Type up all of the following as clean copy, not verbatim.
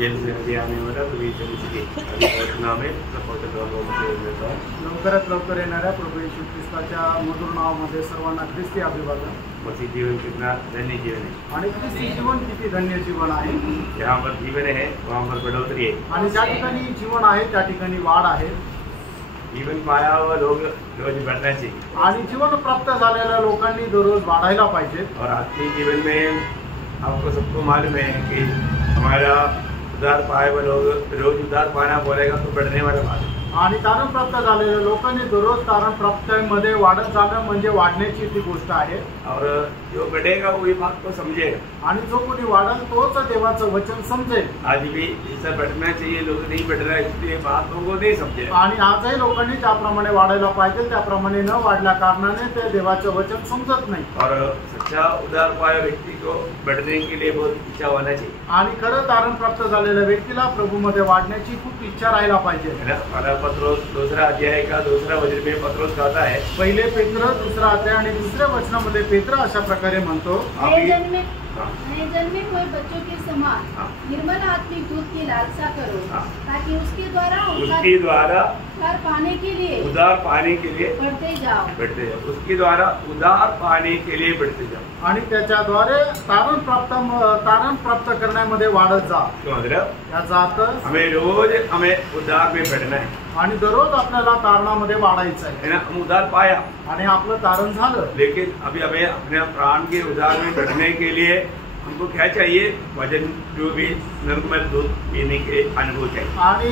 Gel से अभी आने वाला तो ये चली घटना में लवकरात लवकर येणाऱ्या प्रभू येशू ख्रिस्ताच्या मधुर नावामध्ये सर्वांना ख्रिस्ती अभिवादन। मसीह जीवन कितना धन्य जीवन है आणि ख्रिस्ती जीवन किती धन्य जीवन आहे। जहाँ पर जीवन है वहाँ पर बढ़ोतरी है आणि ज्या ठिकाणी जीवन आहे त्या ठिकाणी वाढ आहे। जीवन पाया हुआ लोग रोज बढ़ना चाहिए आणि जीवन प्राप्त झालेल्या लोकांनी दररोज वाढायला पाहिजे। और आत्मिक जीवन में आपको सबको मालूम है कि हमारा उद्धार पाए हुए लोग रोज उद्धार पाना बोलेगा तो बढ़ने वाला बात है। आणि तारण प्राप्त झालेल्या लोकांनी दररोज तारण प्राप्तीमध्ये वाढत जाणं म्हणजे वाढण्याची ती गोष्ट आहे। और जो बढ़ेगा वो ये बात को समझेगा आणि जो कोणी वाढेल तोच देवाचं वचन समजेल। आज भी ऐसा बढ़ना चाहिए, लोग नहीं बढ़ रहा है इसलिए बातों को नहीं समझे। आणि आजही लोकांनी त्याप्रमाणे वाढायला पाहिजे त्याप्रमाणे न वाढल्या कारणाने ते देवाचं वचन समजत नाही। और सच्चा उद्धार पाया व्यक्ति को बढ़ने के लिए बहुत इच्छा होना चाहिए आणि खरं तारण प्राप्त झालेल्या व्यक्तीला प्रभूमध्ये वाढण्याची खूप इच्छा राहायला पाहिजे। पत्रोस दूसरा अध्याय का दूसरा वचन में पत्रोस कहता है, पहिले पेत्र दूसरा अध्याय आणि दुसऱ्या वचनामध्ये पेत्र अशा प्रकारे म्हणतो, नए जन्मे हुए बच्चों के समान निर्मल आत्मिक दूध की लालसा करो ताकि उसके द्वारा उद्धार पाने के लिए बढ़ते जाओ उसके द्वारा उद्धार पाने के लिए बढ़ते जाओ आणि त्याच्याद्वारे तारण प्राप्त करण्यामध्ये वाढत जा। मतलब याचा अर्थ हमें उद्धार में बढ़ना है आणि दररोज आपल्याला तारणामध्ये वाढायचं आहे ना। हम उद्धार पाया आणि आपलं तारण झालं, लेकिन अभी हमें अपने प्राण के उद्धार में बढ़ने के लिए हमको क्या चाहिए? वचन जो भी निर्मल दूध पीने के अनुभव चाहिए। आणि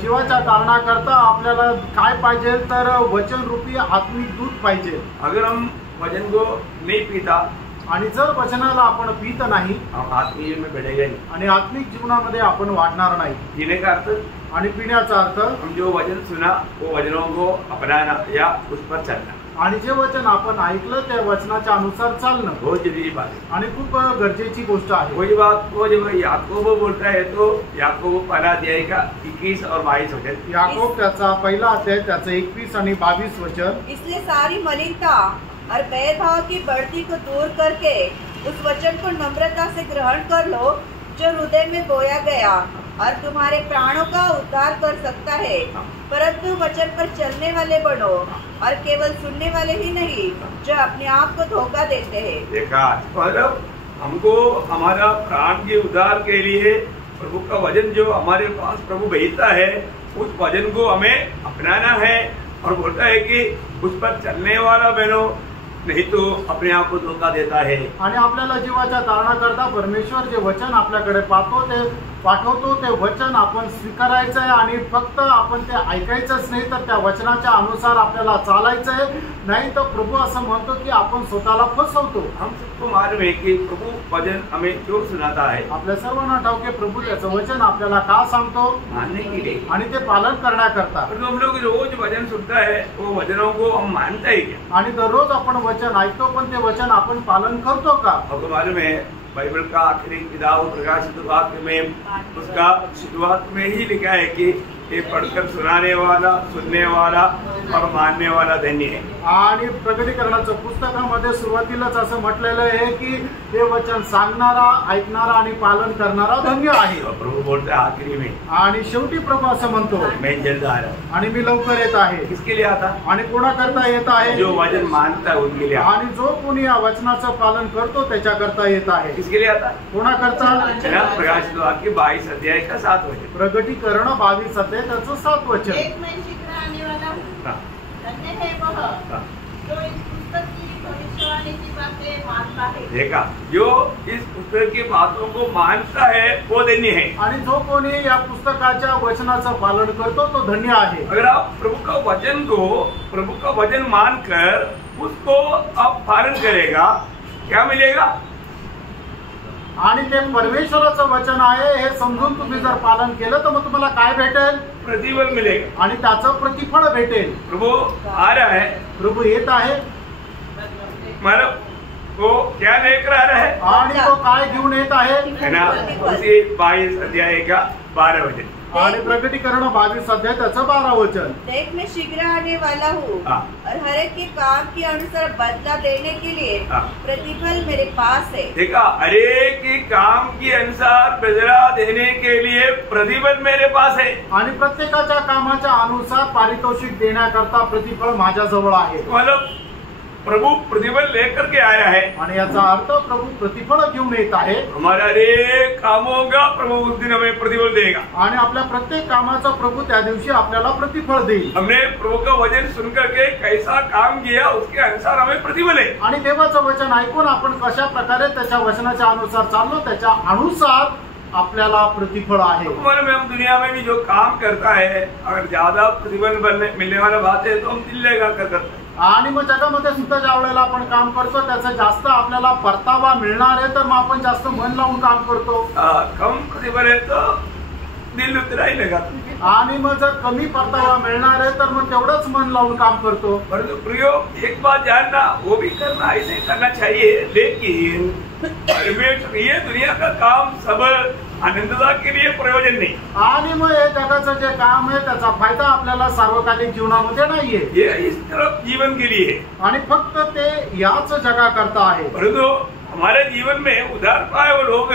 जीवाच्या तारणाकरता आपल्याला काय पाहिजे तर वचन रूपी आत्मिक दूध पाहिजे। अगर हम वचन को नहीं पीता आणि जर वचनाला आपण पीत नाही हम आत्मीय में बढ़ेगा नहीं आणि आत्मिक जीवनामध्ये आपण वाढणार नाही। पीने का अर्थ आणि पिण्याचा अर्थ हम जो वचन सुना वो वचनों को अपनाना या उस पर चलना। आणि जे वचन आपण ऐकलं त्या वचनाच्या अनुसार चालणं बहुत जरूरी बात है आणि खूप गरजेची गोष्ट आहे। वही बात को जब याकूब बोलता है तो याकूब पहला अध्याय का 21 और 22 वचन, याकूब त्याचा पहिला अध्याय त्याचं 21 आणि 22 वचन, इसलिए सारी मलिनता और भेदभाव की बढ़ती को दूर करके उस वचन को नम्रता से ग्रहण कर लो जो हृदय में बोया गया और तुम्हारे प्राणों का उद्धार कर सकता है। परंतु वचन पर चलने वाले बनो और केवल सुनने वाले ही नहीं जो अपने आप को धोखा देते हैं। देखा, मतलब हमको हमारा प्राण के उद्धार के लिए प्रभु का वचन जो हमारे पास प्रभु भेजता है उस वचन को हमें अपनाना है और बोलता है कि उस पर चलने वाला बनो, नहीं तो अपने आप को धोखा देता है। आणि आपल्याला जीवाच्या तारणाकरता परमेश्वर जे वचन आपल्याकडे पाठवतो ते वचन आपण स्वीकारायचं आहे आणि फक्त आपण ते ऐकायचंच नाही तर त्या वचनाच्या अनुसार आपल्याला चालायचं आहे। नाही तर प्रभू असं म्हणतो की आपण स्वतःला फसवतो। हम सबको मालूम है कि प्रभु वचन हमें क्यों सुनाता है? आपल्या सर्वांना ठाऊक आहे प्रभू त्याचं वचन आपल्याला का सांगतो? मानने के लिए आणि ते पालन करण्याकरता। तो हम लोग रोज वचन सुनता है वो वचनों को हम मानता है क्या? आणि दररोज आपण वचन ऐकतो पण ते वचन आपण पालन करतो का? आपको मालूम है बाइबल का आखिरी किताब प्रकाशित वाक्य में उसका शुरुआत में ही लिखा है कि ये पढ़कर सुनाने वाला, सुनने वाला और मानने वाला धन्य है। आणि प्रकटीकरणाच्या पुस्तकामध्ये सुरुवातीलाच असं म्हटलेलं आहे की हे वचन सांगणारा, ऐकणारा आणि पालन करणारा धन्य आहे। प्रभू बोलते हैं आखिरी में, आणि शेवटी प्रभू असं म्हणतो मैं जल्द आ रहा हूं। आणि मी लवकर येत आहे। किसके लिए आता? आणि कोणाकरता येत आहे? जो वचन मानता है उनके लिए। आणि जो कोणी या वचनाचं पालन करतो त्याच्याकरता येत आहे। किसके लिए आता? कोणाकरता? प्रकाशित वाक्य 22 अध्याय का 7 वचन, प्रकटीकरण 22 अध्याय त्याचं 7 वचन। एक मैं शीघ्र आने वाला हूँ, धन्य है वह जो इस पुस्तक की भविष्यवाणी की बातें मानता है। देखा, जो इस पुस्तक की बातों को मानता है वो धन्य है। आणि जो कोणी या पुस्तकाच्या वचनाचं पालन करतो तो धन्य आहे। अगर आप प्रभु का वचन मानकर उसको आप पालन करेगा, क्या मिलेगा? आणि ते परमेश्वराचं वचन आहे हे समजून तुम्ही जर पालन केलं तर मग तुम्हाला काय भेटेल? प्रतिफल मिलेगा आणि त्याचं प्रतिफळ भेटेल। प्रभु आ रहा है, प्रभु येत आहे, मतलब वो क्या लेकर आ रहा है आणि तो काय घेऊन येत आहे? है ना? उसी 22 अध्याय का 12 वचन, आणि प्रकटीकरण 22 अध्याय त्याचं 12 वचन। देख मैं शीघ्र आने वाला हूँ और हर एक के काम के अनुसार बदला देने के लिए प्रतिफल मेरे पास है। देखा, हर एक के काम के अनुसार बदला देने के लिए प्रतिफल मेरे पास है। आणि प्रत्येकाच्या कामाच्या अनुसार पारितोषिक देण्याकरता प्रतिफळ माझ्याजवळ आहे। मतलब प्रभु प्रतिफल लेकर के आया है आणि याचा अर्थ प्रभू प्रतिफळ घेऊन येत आहे। हमारे हर एक कामों का प्रभु उस दिन हमें प्रतिफल देगा आणि आपल्या प्रत्येक कामाचा प्रभू त्या दिवशी आपल्याला प्रतिफळ देईल। हमने प्रभु का वचन सुनकर के कैसा काम किया उसके अनुसार हमें प्रतिफल है। आणि देवाचं वचन ऐकून आपण कशा प्रकारे त्याच्या वचनाच्या अनुसार चाललो त्याच्या अनुसार आपल्याला प्रतिफळ आहे। हम दुनिया में भी जो काम करता है अगर ज्यादा प्रतिफल मिलने वाला बात है तो हम दिल लगा कर करते हैं। आणि मग जगामध्ये सुद्धा ज्या वेळेला आपण काम करतो त्याचा जास्त आपल्याला परतावा मिळणार आहे तर मग आपण जास्त मन लावून काम करतो। कम प्रतिफल है तो दिल उतरा ही लगा आणि मग जर कमी परतावा मिळणार आहे तर मग तेवढंच मन लावून काम करतो। परंतु प्रियो एक बात जानना, वो भी करना ऐसे करना चाहिए, लेकिन ये दुनिया का काम सब आनंदता के लिए प्रयोजन नहीं। आणि मग हे जगाचं जे काम आहे त्याचा फायदा आपल्याला सार्वकालिक जीवनामध्ये नाहीये, ये इस तरफ जीवन के लिए है आणि फक्त ते याच जगाकरता आहे। परंतु हमारे जीवन में उद्धार पाए वो लोग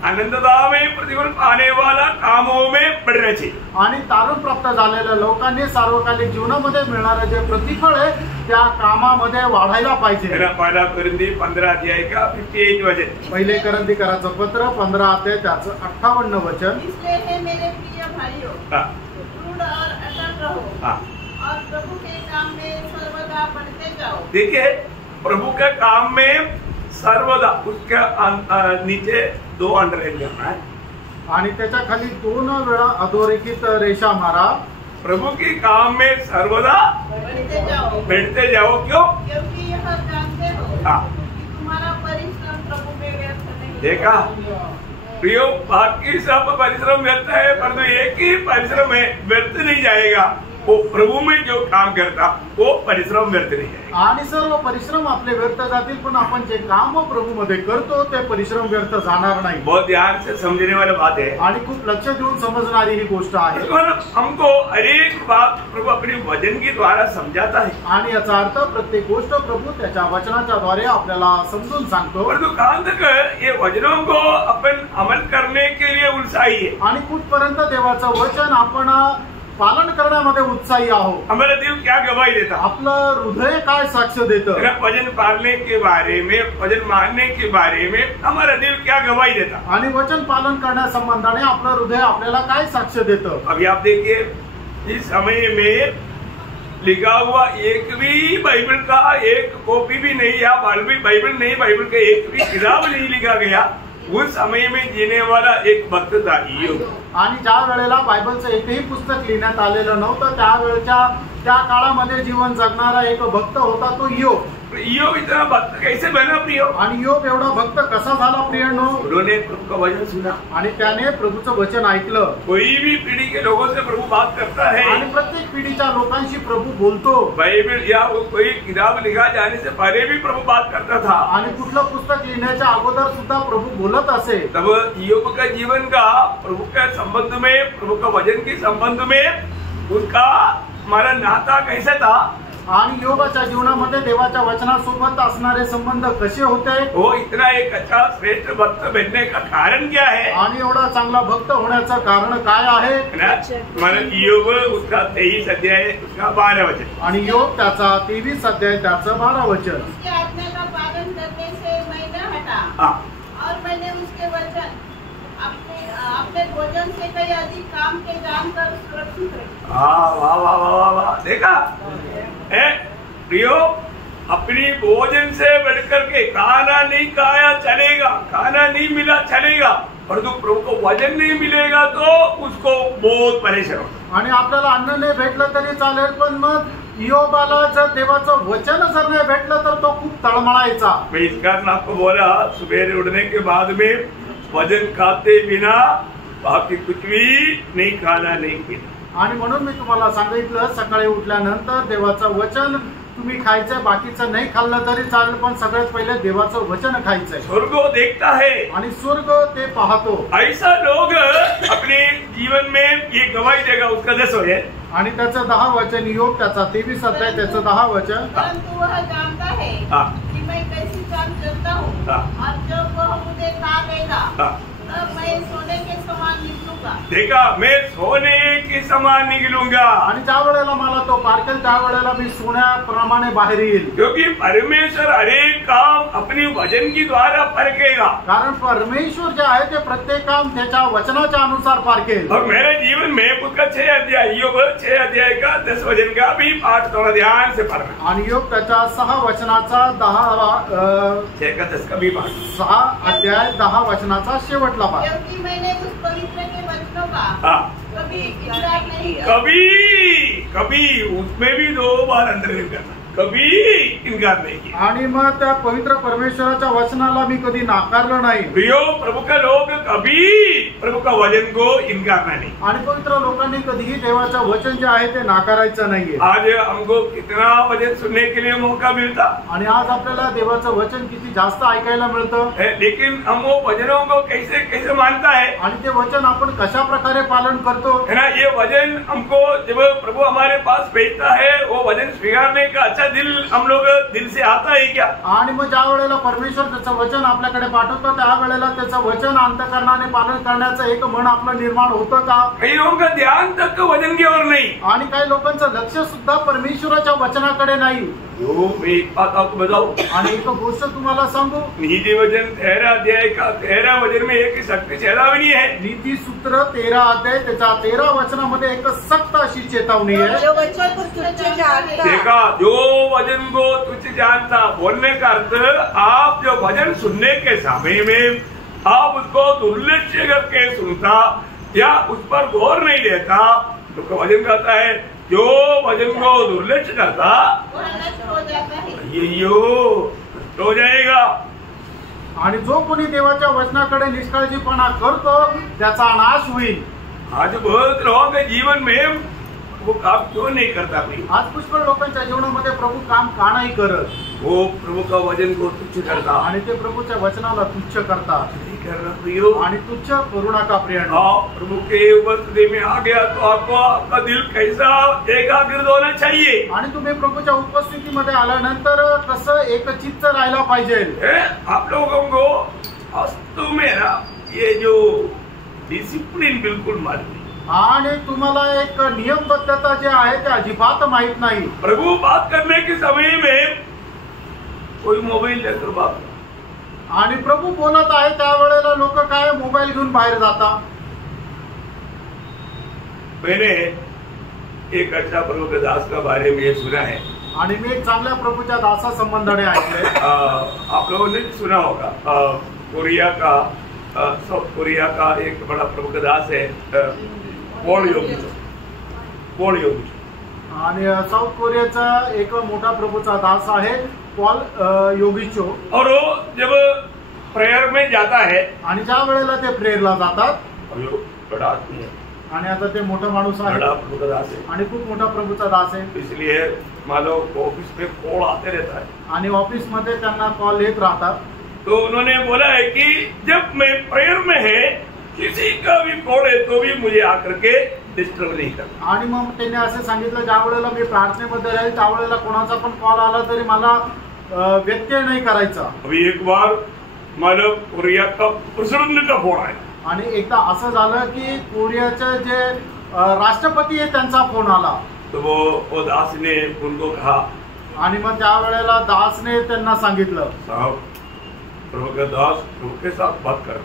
आनंदता में प्रतिफल पाने वाला कामों में बढ़ना चाहिए। आणि तारण प्राप्त झालेल्या लोकांनी सार्वकालिक जीवनामध्ये मिळणारे जे प्रतिफळ आहे त्या कामामध्ये वाढायला पाहिजे। पहिला कोरिंथी 15 अध्याय का 58 वचन। पहिले कोरिंथीकराचं पत्र 15 अध्याय त्याचं 58 वचन। इसलिए हे मेरे प्रिय भाइयों, दृढ़ और अटल रहो और प्रभु के काम में सर्वदा बढ़ते जाओ। देखिए, प्रभु के काम में सर्वदा, उसके नीचे 2 अंडरलाइन करना है आणि त्याच्या खाली 2 वेळा अधोरेखित रेषा मारा। प्रभु के काम में सर्वदा बढ़ते जाओ। क्यों? क्योंकि यह जानते हो कि तुम्हारा परिश्रम प्रभु में व्यर्थ नहीं। देखा प्रियो, बाकी सब परिश्रम व्यर्थ है परंतु एक ही परिश्रम है व्यर्थ नहीं जाएगा, वो प्रभु में जो काम करता वो परिश्रम व्यर्थ नहीं है। आणि सर्व परिश्रम आपले व्यर्थ जातील पण आपण जे काम प्रभू मध्ये करतो ते परिश्रम व्यर्थ जाणार नाही। बहुत ध्यान से समझने वाली बात है आणि खूप लक्ष देऊन समजणारी ही गोष्ट आहे। हमको हर एक बात प्रभु अपने वचन के द्वारा समझाता है आणि याचा अर्थ प्रत्येक गोष्ट प्रभू त्याच्या वचनाच्या द्वारे आपल्याला समजून सांगतो। परंतु कहां तक ये वचनों को अपन अमल करने के लिए उत्साही है आणि कुठपर्यंत देवाचं वचन आपण पालन करण्यामध्ये उत्साही आहोत। हमारा दिल क्या गवाही देता, आपलं हृदय काय साक्ष देतं, वचन पालने के बारे में, वचन मानने के बारे में हमारा दिल क्या गवाही देता, आणि वचन पालन करण्यासंबंधाने आपलं हृदय आपल्याला काय साक्ष देतं। अभी आप देखिए, इस समय में लिखा हुआ एक भी बाइबल का एक कॉपी भी नहीं, या बाइबल नहीं, बाइबल का एक भी किताब नहीं लिखा गया। उस समय में जीने वाला एक भक्त था ईयोब। आणि ज्या वेळेला बायबलचं एकही पुस्तक लिहिण्यात आलेलं नव्हतं त्या काळामध्ये जीवन जगणारा एक भक्त होता तो ईयोब। ईयोब इतना भक्त कैसे बना प्रियो? आणि ईयोब एवढा भक्त कसा झाला प्रियांनो? उन्होंने प्रभु का वचन सुना आणि त्याने प्रभूचं वचन ऐकलं। कोई भी पीढ़ी के लोगों से प्रभु बात करता है आणि प्रत्येक पिढीच्या लोकांशी प्रभु बोलतो। बाइबल या कोई किताब लिखा जाने से पहले भी प्रभु बात करता था आणि कुठलं पुस्तक लिहिण्याच्या अगोदर सुद्धा प्रभु बोलत असे। तब ईयोब का जीवन का प्रभु के संबंध में, प्रभु का वचन के संबंध में उसका हमारा नाता कैसा था? आणि ईयोबाच्या जीवनामध्ये देवाच्या वचनासोबत असणारे संबंध कसे होते? वो इतना एक अच्छा श्रेष्ठ भक्त बनने का कारण क्या है? आणि एवढा चांगला भक्त होण्याचं कारण काय आहे? हमारा ईयोब उसका 23 अध्याय उसका 12 वचन। आणि ईयोब त्याचा 23 अध्याय त्याचं 12 वचन। उसकी आज्ञा का पालन करने से मैं न हटा और मैंने उसके वचन अपने भोजन से कई अधिक काम के जानकर सुरक्षित रखे। वाह वाह वाह वाह वाह, देखा प्रियो, अपनी भोजन से बढ़कर के खाना नहीं खाया चलेगा, खाना नहीं मिला चलेगा, परंतु प्रभु को वचन नहीं मिलेगा तो उसको बहुत परेशान होता। आणि आपल्याला अन्न नाही भेटलं तरी चालेल पण मग ईयोबाला जर देवाचं वचन जर नाही भेटलं तर तो खूप तळमळायचा। मैं इस कारण आपको बोला, सुबह उठने के बाद में वचन खाते बिना बाकी कुछ भी नहीं खाना नहीं पीना। आणि म्हणून मी तुम्हाला सांगितलं सकाळी उठल्यानंतर देवाचं वचन तुम्ही खायचंय, बाकीचं नाही खाल्लं तरी चालेल, पण सगळ्यात पहिले देवाचं वचन खायचंय. स्वर्ग देखता है आणि स्वर्ग ते पाहतो. ऐसा लोग अपने जीवन में ये गवाही देगा. उसका 10 है आणि त्याचं 10 वचन, योग त्याचा 23 अध्याय त्याचं 10 वचन. परंतु वह जानता है कि मैं कैसी काम करता हूँ, और जब वह मुझे खा लेगा तब मैं सोने के समान निकलूंगा. देखा, मैं सोने के समान निकलूंगा. आणि ज्या वेळेला मला तो पारखेल त्या वेळेला मी सोन्याप्रमाणे बाहेर येईल. क्योंकि परमेश्वर हर एक काम अपनी वचन की द्वारा परखेगा. कारण परमेश्वर जे आहे ते प्रत्येक काम त्याच्या वचनाच्या अनुसार पारखेल. और मेरे जीवन में उसका 6 अध्याय, योग 6 अध्याय का 10 वचन का भी पाठ थोड़ा ध्यान से पढ़ना. आणि योग त्याच्या 6 वचनाचा 6 का 10 का भी पाठ. 6 अध्याय 10 वचनाचा शेवटला पाठ. क्योंकि मैंने उस पवित्र के वचनों का कभी इकरार नहीं किया. कभी उसमें भी 2 बार अंतर्गत करना. कभी इनकार नहीं किया. आणि मग त्या पवित्र परमेश्वराच्या वचनाला मी कधी नाकारलं नाही. प्रियो, प्रभु का लोग कभी प्रभु का वचन को इनकारना नहीं. आणि पवित्र लोकांनी कधीही देवाचं वचन जे आहे ते नाकारायचं नाहीये. आज हमको कितना वचन सुनने के लिए मौका मिलता. आणि आज आपल्याला देवाचं वचन किती जास्त ऐकायला मिळतं. लेकिन हम वो वचनों को कैसे कैसे मानता है. आणि ते वचन आपण कशा प्रकारे पालन करतो. है ना. ये वचन हमको जब प्रभु हमारे पास भेजता है, वो वचन स्वीकारने का अच्छा दिल हम लोग दिल से आता है क्या. आणि मग ज्या वेळेला परमेश्वर त्याचं वचन आपल्याकडे पाठवतो त्यावेळेला त्याचं वचन अंतःकरणाने पालन करण्याचं एक मन आपलं निर्माण होतं का. कई लोगों का ध्यान तक वचन की ओर नहीं. आणि काही लोकांचं लक्ष सुद्धा परमेश्वराच्या वचनाकडे नाही. मैं एक बात आपको बताऊं. आणि एक गोष्ट तुम्हाला सांगू. नीति वचन 13 अध्याय का 13 वचन में एक सख्त चेतावनी है. नीती सूत्र 13 अध्याय त्याच्या 13 वचनामध्ये एक सक्त अशी चेतावनी आहे. जो वचन को तुच्छ जानता. देखा, जो वचन को तुच्छ जानता, बोलने का अर्थ आप जो वचन सुनने के समय में आप उसको दुर्लक्ष्य करके सुनता या उस पर गौर नहीं देता, तो वचन कहता है जो वचन को दुर्लक्ष्य करता वह नष्ट हो जाता है. नष्ट हो जाएगा. आणि जो कोणी देवाच्या वचनाकडे निष्काळजीपणा करतो त्याचा नाश होईल. आज बहुत लोगों के जीवन में वो काम क्यों नहीं करता. कोई आज पुष्कळ लोकांच्या जीवनामध्ये प्रभू काम का नाही करत. वो प्रभु का वचन को तुच्छ करता. आणि ते प्रभूच्या वचनाला तुच्छ करतात. नहीं करना प्रियो. आणि तुच्छ करू नका प्रियांनो. प्रभु के उपस्थिति में आ गया तो आपको आपका दिल कैसा एकाग्र होना चाहिए. आणि तुम्ही प्रभूच्या उपस्थितीमध्ये आल्यानंतर कसं एकचित्त राहायला पाहिजे. आप लोगों को वास्तव में ना ये जो डिसिप्लिन बिल्कुल मालूम. आणि तुम्हाला एक नियमबद्धता जे आहे ते अजिबात माहित नाही. प्रभु बात करने के समय में कोई मोबाईल लेकर बात. आणि प्रभू बोलत आहे त्यावेळेला लोक काय मोबाईल घेऊन बाहेर जातात. मैंने एक अच्छा प्रभु के दास का बारे में सुना है. आणि मी एक चांगल्या प्रभूच्या दासा संबंधाने ऐकले. आप लोगों ने सुना होगा. कोरिया का साउथ कोरिया का एक बड़ा प्रभु का दास है, पॉल योगी. आणि साऊथ कोरियाचा एक मोठा प्रभूचा दास आहे पॉल योगीचो. और वो जब प्रेयर में जाता है, आणि ज्या वेळेला ते प्रेयरला जातात, बड़ा आदमी है, आणि आता ते मोठा माणूस आहे, बड़ा प्रभु का दास है, आणि खूप मोठा प्रभूचा दास आहे. इसलिए मानो ऑफिस में कॉल आते रहता है. आणि ऑफिस मध्ये त्यांना कॉल येत राहतात. तो उन्होंने बोला है कि जब मैं प्रेयर में है किसी का भी कॉल है तो भी मुझे आकर के डिस्टर्ब नहीं करना. आणि मग त्यांनी असे सांगितलं ज्या वेळेला मी प्रार्थनेमध्ये राहील त्यावेळेला कोणाचा पण कॉल आला तरी मला व्यत्यय नाही करायचा. अभी एक बार मानो कोरिया का प्रेसिडेंट का फोन आया. आणि एकदा असं झालं की कोरियाचे जे राष्ट्रपती आहे त्यांचा फोन आला. तो वो दास ने उनको कहा, आणि मग त्या वेळेला दासने त्यांना सांगितलं, साहब प्रभु का दास प्रभु के साथ बात कर.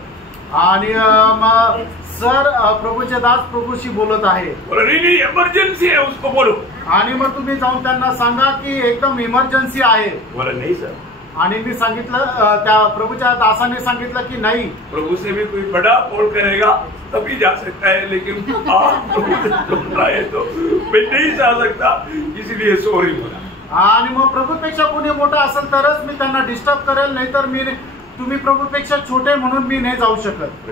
आणि मग सर प्रभूचे दास प्रभूशी बोलत आहे. नहीं इमर्जन्सी है उसको बोलो. आणि मग तुम्ही जाऊन त्यांना सांगा की एकदम इमर्जन्सी आहे. बोला नहीं सर. आणि मी सांगितलं, त्या प्रभूच्या दासाने सांगितलं की नाही, प्रभु से भी कोई बड़ा कॉल करेगा तभी जा सकता है, लेकिन आप प्रभु से बोलना है तो मैं नहीं जा सकता, इसलिए सॉरी बोला. आणि मग प्रभूपेक्षा कोणी मोठा असेल तरच मी त्यांना डिस्टर्ब करेल, नाहीतर मी तुम्ही प्रभूपेक्षा छोटे म्हणून मी नाही जाऊ शकत.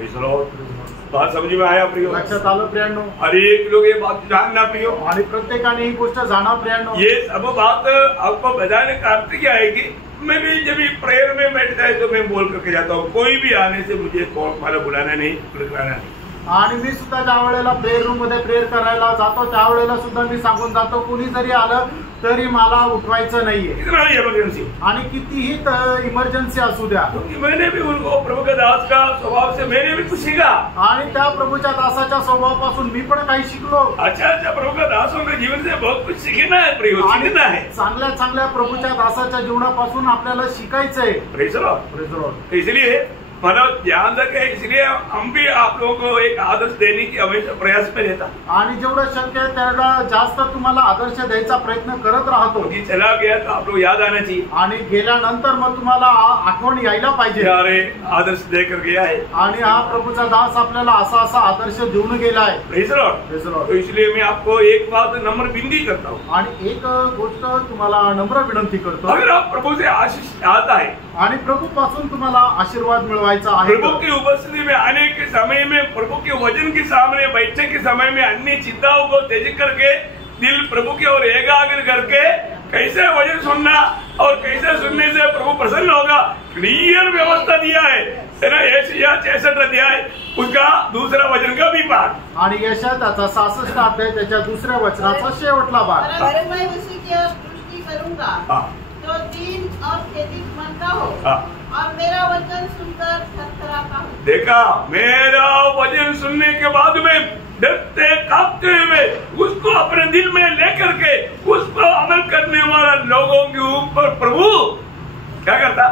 बात समझ में आया प्रियो? लक्षात आलं प्रियांनो? हर एक लोग ये बात जानना प्रियो, आणि प्रत्येकाने ही गोष्ट जाणा प्रियांनो. ये सब बात आपको बताने का अर्थ क्या है कि मैं भी जब भी प्रेयर में बैठता है तो मैं बोल करके जाता हूँ, कोई भी आने से मुझे मला बुलाना नहीं, बुलाना नहीं. आणि मी सुद्धा ज्या वेळेला प्रेयर रूम मध्ये प्रेयर करायला जातो त्यावेळेला सुद्धा मी सांगून जातो, कोणी जरी आलं तरी मला उठवायचं नाहीये. इतना इमरजेंसी, आणि कितीही इमर्जन्सी असू द्या. मैंने भी उनको प्रभु के दास का स्वभाव से मैंने भी कुछ सीखा. आणि त्या प्रभूच्या दासाच्या स्वभावापासून मी पण काही शिकलो. अच्छा प्रभु का दासों के जीवन से बहुत कुछ सीखना है प्रियो, सीखना है. चांगल्या चांगल्या प्रभूच्या दासाच्या जीवनापासून आपल्याला शिकायचंय. Praise the Lord. इसलिए मतलब ध्यान रखे, इसलिए हम भी आप लोगों को एक आदर्श देने की हमेशा प्रयास में रहता. आणि जेवढं शक्य आहे तेवढा जास्त तुम्हाला आदर्श द्यायचा प्रयत्न करत राहतो. चला गया तो आप लोग याद आना चाहिए. आणि गेल्यानंतर मग तुम्हाला आठवण यायला पाहिजे, अरे आदर्श देकर गया है आणि हा प्रभूचा दास आपल्याला असा असा आदर्श देऊन गेला आहे. Praise the Lord. तो इसलिए मैं आपको एक बात नम्र विनती करता हूँ, आणि एक गोष्ट तुम्हाला नम्र विनंती करतो. अगर आप प्रभु से आशीष चाहता है आणि प्रभू पासून तुम्हाला आशीर्वाद मिळवायचा आहे, प्रभु की उपस्थिति में आने के समय में, प्रभु के वचन के सामने बैठने के समय में अन्य चिंताओं को तेज करके दिल प्रभु की ओर एकाग्र करके कैसे वचन सुनना और कैसे सुनने से प्रभु प्रसन्न होगा, क्लियर व्यवस्था दिया है ना. यशायाह 66 अध्याय उसका दूसरा वचन का भी पाठ, आणि यशायाह त्याचा 66 अध्याय त्याच्या दुसऱ्या वचनाचा शेवटला भाग. अगर मैं उसी की ओर दृष्टि करूंगा तो दीन और खेदित मन का हो और मेरा वचन सुनकर थरथराता हूँ. देखा, मेरा वचन सुनने के बाद में डरते कांपते हुए उसको अपने दिल में लेकर के उसको अमल करने वाला लोगों के ऊपर प्रभु क्या करता?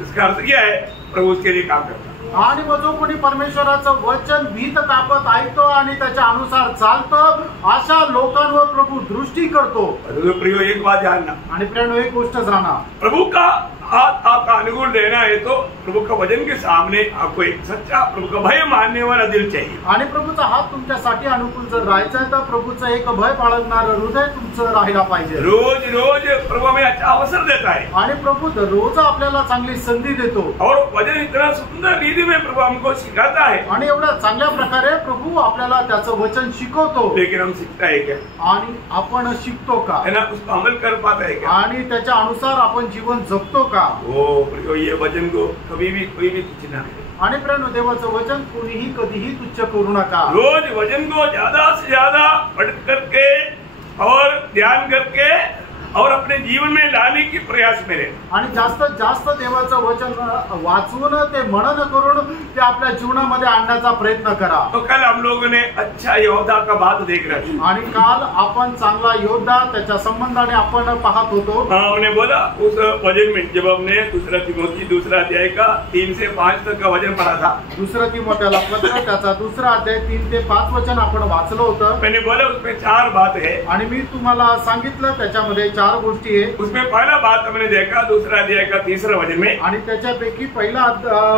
इसका अर्थ क्या है? प्रभु उसके लिए काम करता. आणि मग जो कोणी परमेश्वराचं वचन भीत कापत ऐकतो आणि त्याच्या अनुसार चालतो अशा लोकांवर प्रभू दृष्टी करतो. प्रियो एक बात जानना, आणि प्रियांनो एक गोष्ट जाणा, प्रभू का हाथ आपका अनुकूल रहना है तो प्रभू का वचन के सामने आपको एक सच्चा प्रभु का भय मानने वाला दिल चाहिए. आणि प्रभूचा हात तुमच्यासाठी अनुकूल जर राहायचा आहे तर प्रभूचं एक भय बाळगणारं हृदय तुमचं राहायला पाहिजे. रोज रोज प्रभु हमें अच्छा अवसर देता है आणि प्रभू रोज आपल्याला चांगली संधी देतो. और वचन इतना सुंदर रीति में प्रभु हमको सिखाता है आणि एवढ्या चांगल्या प्रकारे प्रभू आपल्याला त्याचं वचन शिकवतो. लेकिन हम सीखता है क्या? आणि आपण शिकतो का? है ना, उसको अमल कर पाता है क्या? आणि त्याच्या अनुसार आपण जीवन जगतो का? वो ये वचन को कभी भी कोई भी तुच्छ ना करे. आणि प्रियांनो देवाचं वचन कोणीही कधीही तुच्छ करू नका. रोज वचन को ज्यादा से ज्यादा पढ़ करके और ध्यान करके और अपने जीवन में लाने की प्रयास में रहे. आणि जास्तीत जास्त देवाचं वचन वाचून ते मनन करून ते आपल्या जीवनामध्ये आणण्याचा प्रयत्न करा. तो कल हम लोगों ने अच्छा योद्धा का बात देख रहे थे. आणि काल आपण चांगला योद्धा त्याच्या संबंधाने आपण पाहत होतो. हमने बोला उस वचन में जब हमने दूसरा अध्याय का 3 से 5 तक का वचन पढ़ा था. दुसरं तिमोथेला पत्र त्याचा दुसरा अध्याय 3 ते 5 वचन आपण वाचलं होतं. मैंने बोला उसमें 4 बात है आणि मी तुम्हाला सांगितलं त्याच्यामध्ये 4 गोष्टी आहे. उसमें पहला बात हमने देखा दूसरा अध्याय का 3रा वचन में, आणि त्याच्यापैकी पहिला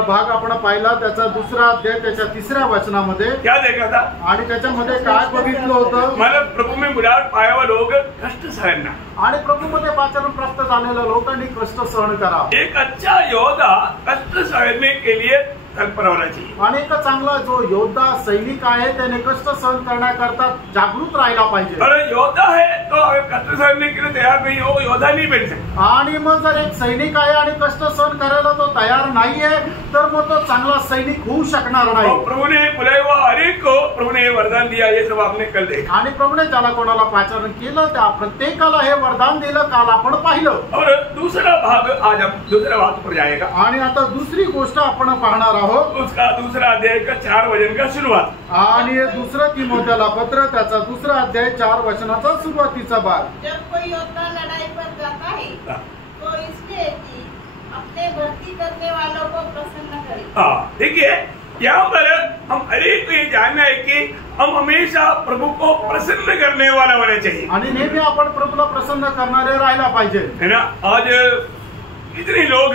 भाग आपण पाहिला त्याचा दुसरा अध्याय त्याच्या 3ऱ्या वचनामध्ये क्या देखा था? आणि त्याच्यामध्ये काय बघितलं होतं? मतलब प्रभु में बुलाहट पाया हुआ लोग कष्ट सहना. आणि प्रभूमध्ये पाचारण प्राप्त झालेल्या लोकांनी कष्ट सहन करा. एक अच्छा योद्धा कष्ट सहने के लिए तत्पर होना चाहिए. आणि एक चांगला जो योद्धा सैनिक आहे त्याने कष्ट सहन करण्याकरता जागृत राहायला पाहिजे. अरे योद्धा है तो अगर कष्ट सहने के लिए तैयार नहीं हो योद्धा नहीं बन सकता. आणि मग जर एक सैनिक आहे आणि कष्ट सहन करायला तो तयार नाहीये तर मग तो चांगला सैनिक होऊ शकणार नाही. प्रभु ने बुलाया हुआ हर एक को प्रभु ने वरदान दिया, ये सब आपने कल देखा. आणि प्रभूने ज्याला कोणाला पाचारण केलं त्या प्रत्येकाला हे वरदान दिलं, काल आपण पाहिलं. और दूसरा भाग आज हम दूसरा भाग पर जाएगा. आणि आता दुसरी गोष्ट आपण पाहणार आहोत. उसका दूसरा अध्याय का 4 वचन का शुरुआत. आणि दुसरं तिमोथेला पत्र त्याचा दुसरा अध्याय 4 वचनाचा सुरुवातीचा भाग. जब कोई योद्धा लड़ाई पर जाता है तो इसलिए कि अपने भर्ती करने वालों को प्रसन्न करे. हाँ देखिए यहाँ पर हम हर एक को ये जानना है कि हम हमेशा प्रभु को प्रसन्न करने वाला होना चाहिए. आणि नेहमी आपण प्रभूला प्रसन्न करणारे राहायला पाहिजे. है ना. आज इतने लोग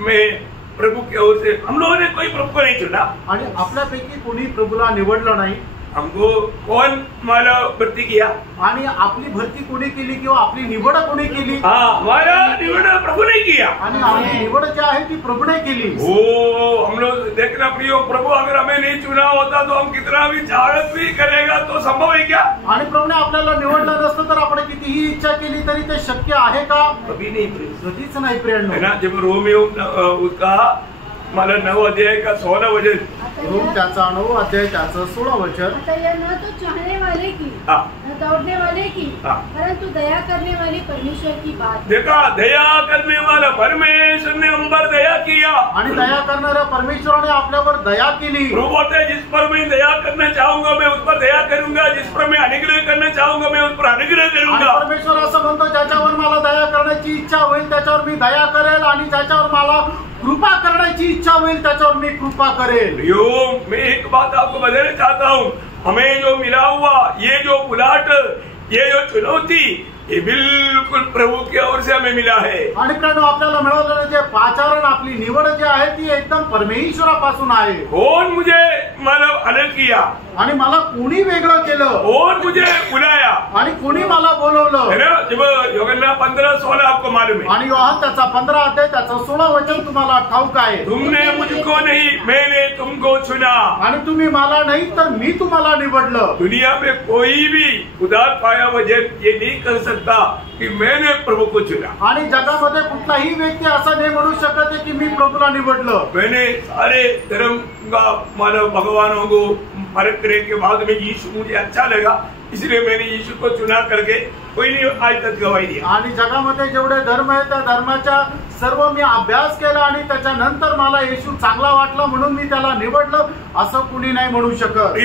में प्रभु की ओर से हम लोगों ने कोई प्रभु को नहीं चुना. आणि आपल्यापैकी कोणी प्रभूला निवडलं नाही. हमको कौन मला भरती किया? आणि आपली भरती कोणी केली किंवा आपली निवड कोणी केली? हमारा निवड प्रभु ने किया आणि आपली निवड जी आहे ती प्रभूने केली. ओ हम लोग देखना प्रियो, प्रभु अगर हमें नहीं चुना होता तो हम कितना भी चाहत भी करेगा तो संभव है क्या? आणि प्रभूने आपल्याला निवडलं नसतं तर आपण कितीही इच्छा केली तरी ते शक्य आहे का? कभी नहीं प्रिय, कधीच नाही प्रियांनो. है ना. जब रोमियो उसका मला 9 अध्याय का 16 वचन, रोम त्याचा 9 अध्याय त्याचं 16 वचन. न तो चाहने वाले की न दौड़ने वाले की परंतु दया करने वाले परमेश्वर की बात. देखा, दया करने वाला परमेश्वर ने हम पर दया किया. आणि दया करणाऱ्या परमेश्वराने आपल्यावर दया केली. प्रभु बोलते हैं, जिस पर मैं दया करना चाहूंगा मैं उस पर दया करूंगा, जिस पर मैं अनुग्रह करना चाहूंगा मैं उस पर अनुग्रह करूंगा. परमेश्वर असं म्हणतो, ज्याच्यावर मला दया करण्याची इच्छा होईल त्याच्यावर मी दया करेल आणि ज्याच्यावर मला कृपा करण्याची इच्छा होईल त्याच्यावर मी कृपा करेल. मैं एक बात आपको बताना चाहता हूँ, हमें जो मिला हुआ ये जो उलाट, ये जो चुनौती, ये बिल्कुल प्रभु की ओर से हमें मिला है. आणि प्रियांनो, आपल्याला मिळालेलं जे पाचारण, आपली निवड जी आहे ती एकदम परमेश्वरापासून आहे. कौन मुझे मतलब अलग किया आणि मला कोणी वेगळं केलं, कौन मुझे बुलाया आणि कोणी मला बोलवलं. है ना. जब यूहन्ना 15:16 आपको मालूम है. आणि योहान त्याचा 15 अध्याय त्याचा 16 वचन तुम्हाला ठाऊक आहे. तुमने मुझको नहीं मैंने तुमको चुना. आणि तुम्ही मला नाही तर मी तुम्हाला निवडलं. दुनिया में कोई भी उदार पाया वजन ये नहीं कर सकता कि मैंने प्रभु को चुना. आणि जगामध्ये कुठलाही व्यक्ती असा नहीं म्हणू शकत है कि मी प्रभूला निवडलं. मैंने सारे धर्म का मानव भगवानों को फर्क करने के बाद में यीशु मुझे अच्छा लगा, इसलिए मैंने यीशु को चुना करके कोई नहीं आज तक गवाही दिया. आणि जगामध्ये जेवढे धर्म आहेत त्या धर्माच्या सर्व मी अभ्यास केला आणि त्याच्यानंतर मला येशू चांगला वाटला म्हणून मी त्याला निवडलं असं कुणी नाही म्हणू शकत.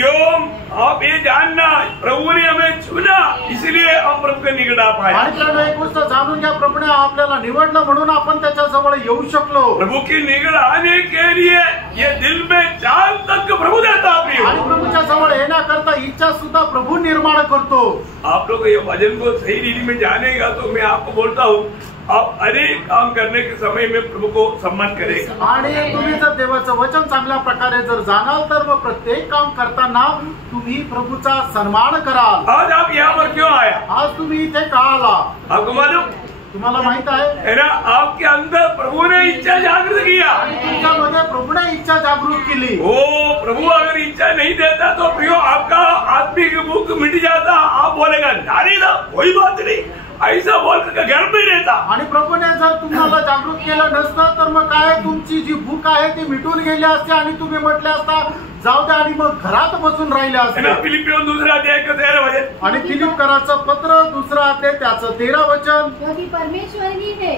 आप ये जानना, प्रभु ने हमें चुना इसलिए हम प्रभु के निकट आ पाए. आणि त्याला एक गोष्ट जाणून घ्या, प्रभूने आपल्याला निवडलं म्हणून आपण त्याच्या जवळ येऊ शकलो. प्रभु की निकट आने के लिए ये दिल में चाल तक प्रभु देता. आणि प्रभूच्या जवळ येण्याकरता इच्छा सुद्धा प्रभू निर्माण करतो. आप लोग ये वचन को सही रीति में जानेगा तो मैं आपको बोलता हूँ, आप अनेक काम करने के समय में प्रभु को सम्मान करेगा. आणि तुम्ही जर देवाचं वचन चांगल्या प्रकारे जर जाणाल तर मग प्रत्येक काम करताना तुम्ही प्रभूचा सन्मान कराल. आज आप यहाँ पर क्यों आया? आज तुम्ही इथे का आला? आपको मालूम तुम्हाला माहित आहे ना, आपके अंदर प्रभु ने इच्छा जागृत किया. तुमच्यामध्ये प्रभूने इच्छा जागृत केली. ओ प्रभु अगर इच्छा नहीं देता तो प्रियो आपका आत्मिक भूख मिट जाता. आप बोलेगा नारी ना कोई बात नहीं, ऐसा बोल कर घर में रहता. आणि प्रभूने जर तुम्हाला जागृत केलं नसतं तर मग काय, तुमची जी भूक आहे ती मिटून गेली असते आणि तुम्ही म्हटले असता जाऊ द्या आणि मग घरात बसून राहिले असते. फिलिपियों 2 अध्याय का 13 वचन. आणि फिलिपकराचं पत्र 2 अध्याय त्याचं 13 वचन. क्योंकि परमेश्वर ही है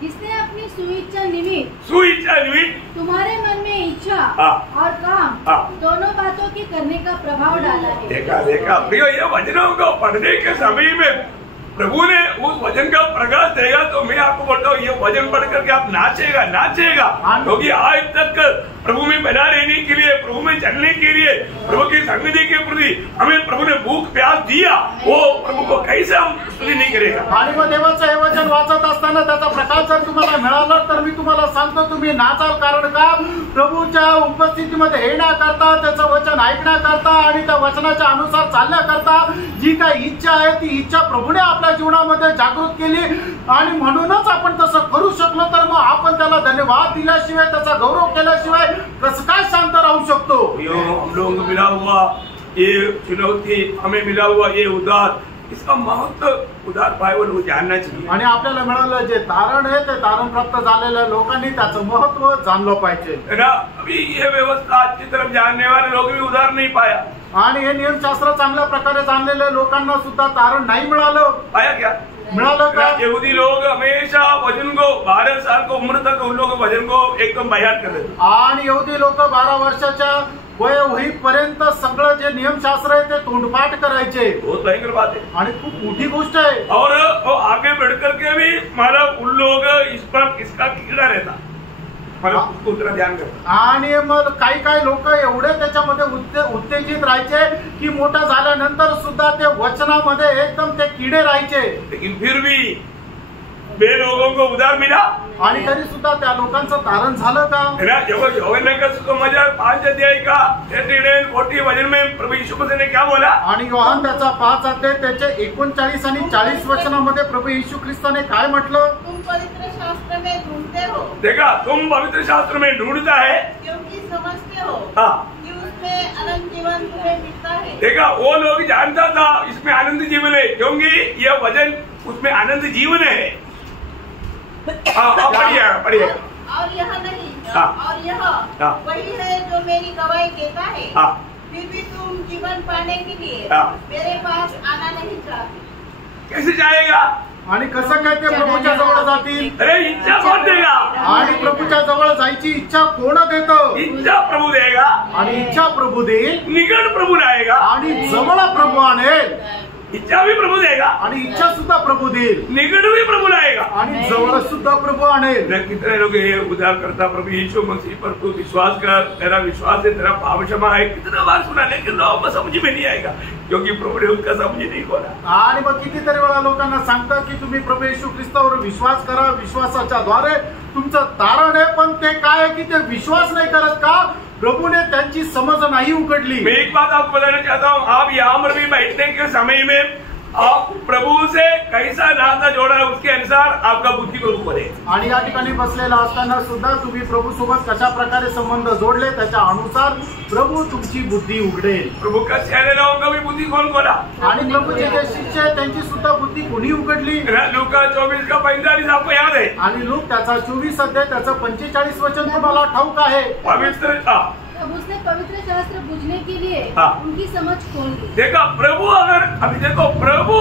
जिसने अपनी सुइच्छा निमित्त तुम्हारे मन में इच्छा और काम दोनों बातों के करने का प्रभाव डाला है. देखा प्रियो, ये वचनों को पढ़ने के समय में प्रभु ने उस वचन का प्रकाश देगा तो मैं आपको बोलता हूँ ये वचन पढ़ करके आप नाचेगा क्योंकि आज तक प्रभु में बना रहने के लिए, प्रभु में चलने के लिए, प्रभु की संगति के प्रति हमें प्रभु ने भूख प्यास दिया, वो प्रभु को कैसे हम स्तुति नहीं करेगा. आणि मग देवाचं हे वचन वाचत असताना त्याचा प्रकाश जर तुम्हाला मिळाला तर मी तुम्हाला सांगतो तुम्ही नाचाल. कारण का, प्रभूच्या उपस्थितीमध्ये येण्याकरता, त्याचं वचन ऐकण्याकरता आणि त्या वचनाच्या अनुसार चालण्याकरता जी काही इच्छा आहे ती इच्छा प्रभूने आपल्या जीवनामध्ये जागृत केली. आणि म्हणूनच आपण तसं करू शकलो. तर मग आपण त्याला धन्यवाद दिल्याशिवाय, त्याचा गौरव केल्याशिवाय कसं काय शांत राहू शकतो. हम लोगों को मिला हुआ ये चुनौती, हमें मिला हुआ ये उदार, इसका महत्व उदार बायबल को जानना चाहिए. आणि आपल्याला मिळालं जे तारण आहे ते तारण प्राप्त झालेल्या लोकांनी त्याचं महत्व जाणलं पाहिजे. अभी ये व्यवस्था अच्छी तरफ जानने वाले लोग भी उदार नहीं पाया. आणि हे नियमशास्त्र चांगल्या प्रकारे जाणलेल्या लोकांना सुद्धा तारण नाही मिळालं. पाया क्या? मिळालं का? यहूदी लोग हमेशा वचन को 12 साल की उम्र तक उन लोग वचन को एकदम बयान कर देते. आणि यहूदी लोक 12 वर्षाच्या वय होईपर्यंत सगळं जे नियमशास्त्र आहे ते तोंडपाठ करायचे. बहुत भयंकर बात है आणि खूप मोठी गोष्ट आहे. और आगे बढ़ करके भी मतलब उन लोग इस पर इसका कीड़ा रहता, ध्यान करता. आणि मग काही लोक एवढे त्याच्यामध्ये उत्तेजित राहायचे की मोठा झाल्यानंतर सुद्धा ते वचनामध्ये एकदम ते किडे राहायचे. लेकिन फिर भी वे लोगों को उद्धार मिला आणि तरी सुद्धा त्या लोकांचं तारण झालं का? यूहन्ना का सुसमाचार 5 अध्याय का 40 वचन में प्रभु यीशु मसीह ने क्या बोला? आणि योहान त्याचा 5 अध्याय त्याचे 39 आणि 40 वचनामध्ये प्रभु येशू ख्रिस्ताने काय म्हटलं? तुम पवित्र शास्त्र में ढूंढते हो, देखा तुम पवित्र शास्त्र में ढूंढता है क्योंकि समझते हो हाँ कि उसमें अनंत जीवन तुम्हें मिलता है। देखा वो लोग जानता था इसमें आनंद जीवन है, क्योंकि यह वचन उसमें आनंद जीवन है। पढ़िए और यह नहीं हाँ। और यह हाँ। वही है जो मेरी गवाही देता है, हाँ। फिर भी तुम जीवन पाने के लिए हाँ। मेरे पास आना नहीं चाहते। कैसे जाएगा? आणि कसं काय ते प्रभूच्या जवळ जातील? अरे इच्छा कौन देगा? आणि प्रभूच्या जवळ जायची इच्छा कोण देतं? इच्छा प्रभु देगा आणि इच्छा प्रभू देईल निकट प्रभु लाएगा, आणि जवळ प्रभू आणेल इच्छा भी प्रभु देगा आणि इच्छा सुद्धा प्रभू देईल निकट भी प्रभु लाएगा। आणि जवळ सुद्धा प्रभू आणेल। कितने लोग ये उद्धार करता प्रभु यीशु मसीह पर तू विश्वास कर, तेरा विश्वास है, तेरा पाप क्षमा है, कितना बार सुना लेकिन लोगों को समझ में नहीं आएगा, क्योंकि प्रभु ने उनका समझ नहीं खोला। आणि मग कितीतरी वेळा लोकांना सांगतात की तुम्ही प्रभू येशू ख्रिस्तावर विश्वास करा, विश्वासाच्या द्वारे तुमचं तारण आहे, पण ते काय आहे की ते विश्वास नाही करत का? प्रभु ने त्यांची समझ नहीं उघडली। मैं एक बात आपको बताना चाहता हूँ, आप यहाँ पर भी बैठने के समय में आप प्रभु से कैसा नाता जोड़ा है उसके अनुसार आपका बुद्धि को करे। आणि या ठिकाणी बसलेला असताना सुद्धा तुम्ही प्रभू सोबत कशा प्रकारे संबंध जोडले त्याच्या अनुसार प्रभु तुमची बुद्धी उघडेल। प्रभु का चेहरे लोगों का भी बुद्धि कौन खोला? आणि प्रभूचे जे शिष्य आहेत त्यांची सुद्धा बुद्धी कोणी उघडली? लूका 24 का 45 आपको याद है? आणि लूक त्याचा 24 अध्याय त्याचं 45 वचन तुम्हाला ठाऊक आहे? पवित्र अब उसने पवित्र शास्त्र बुझने के लिए हाँ। उनकी समझ खोल दी। देखा प्रभु अभी देखो प्रभु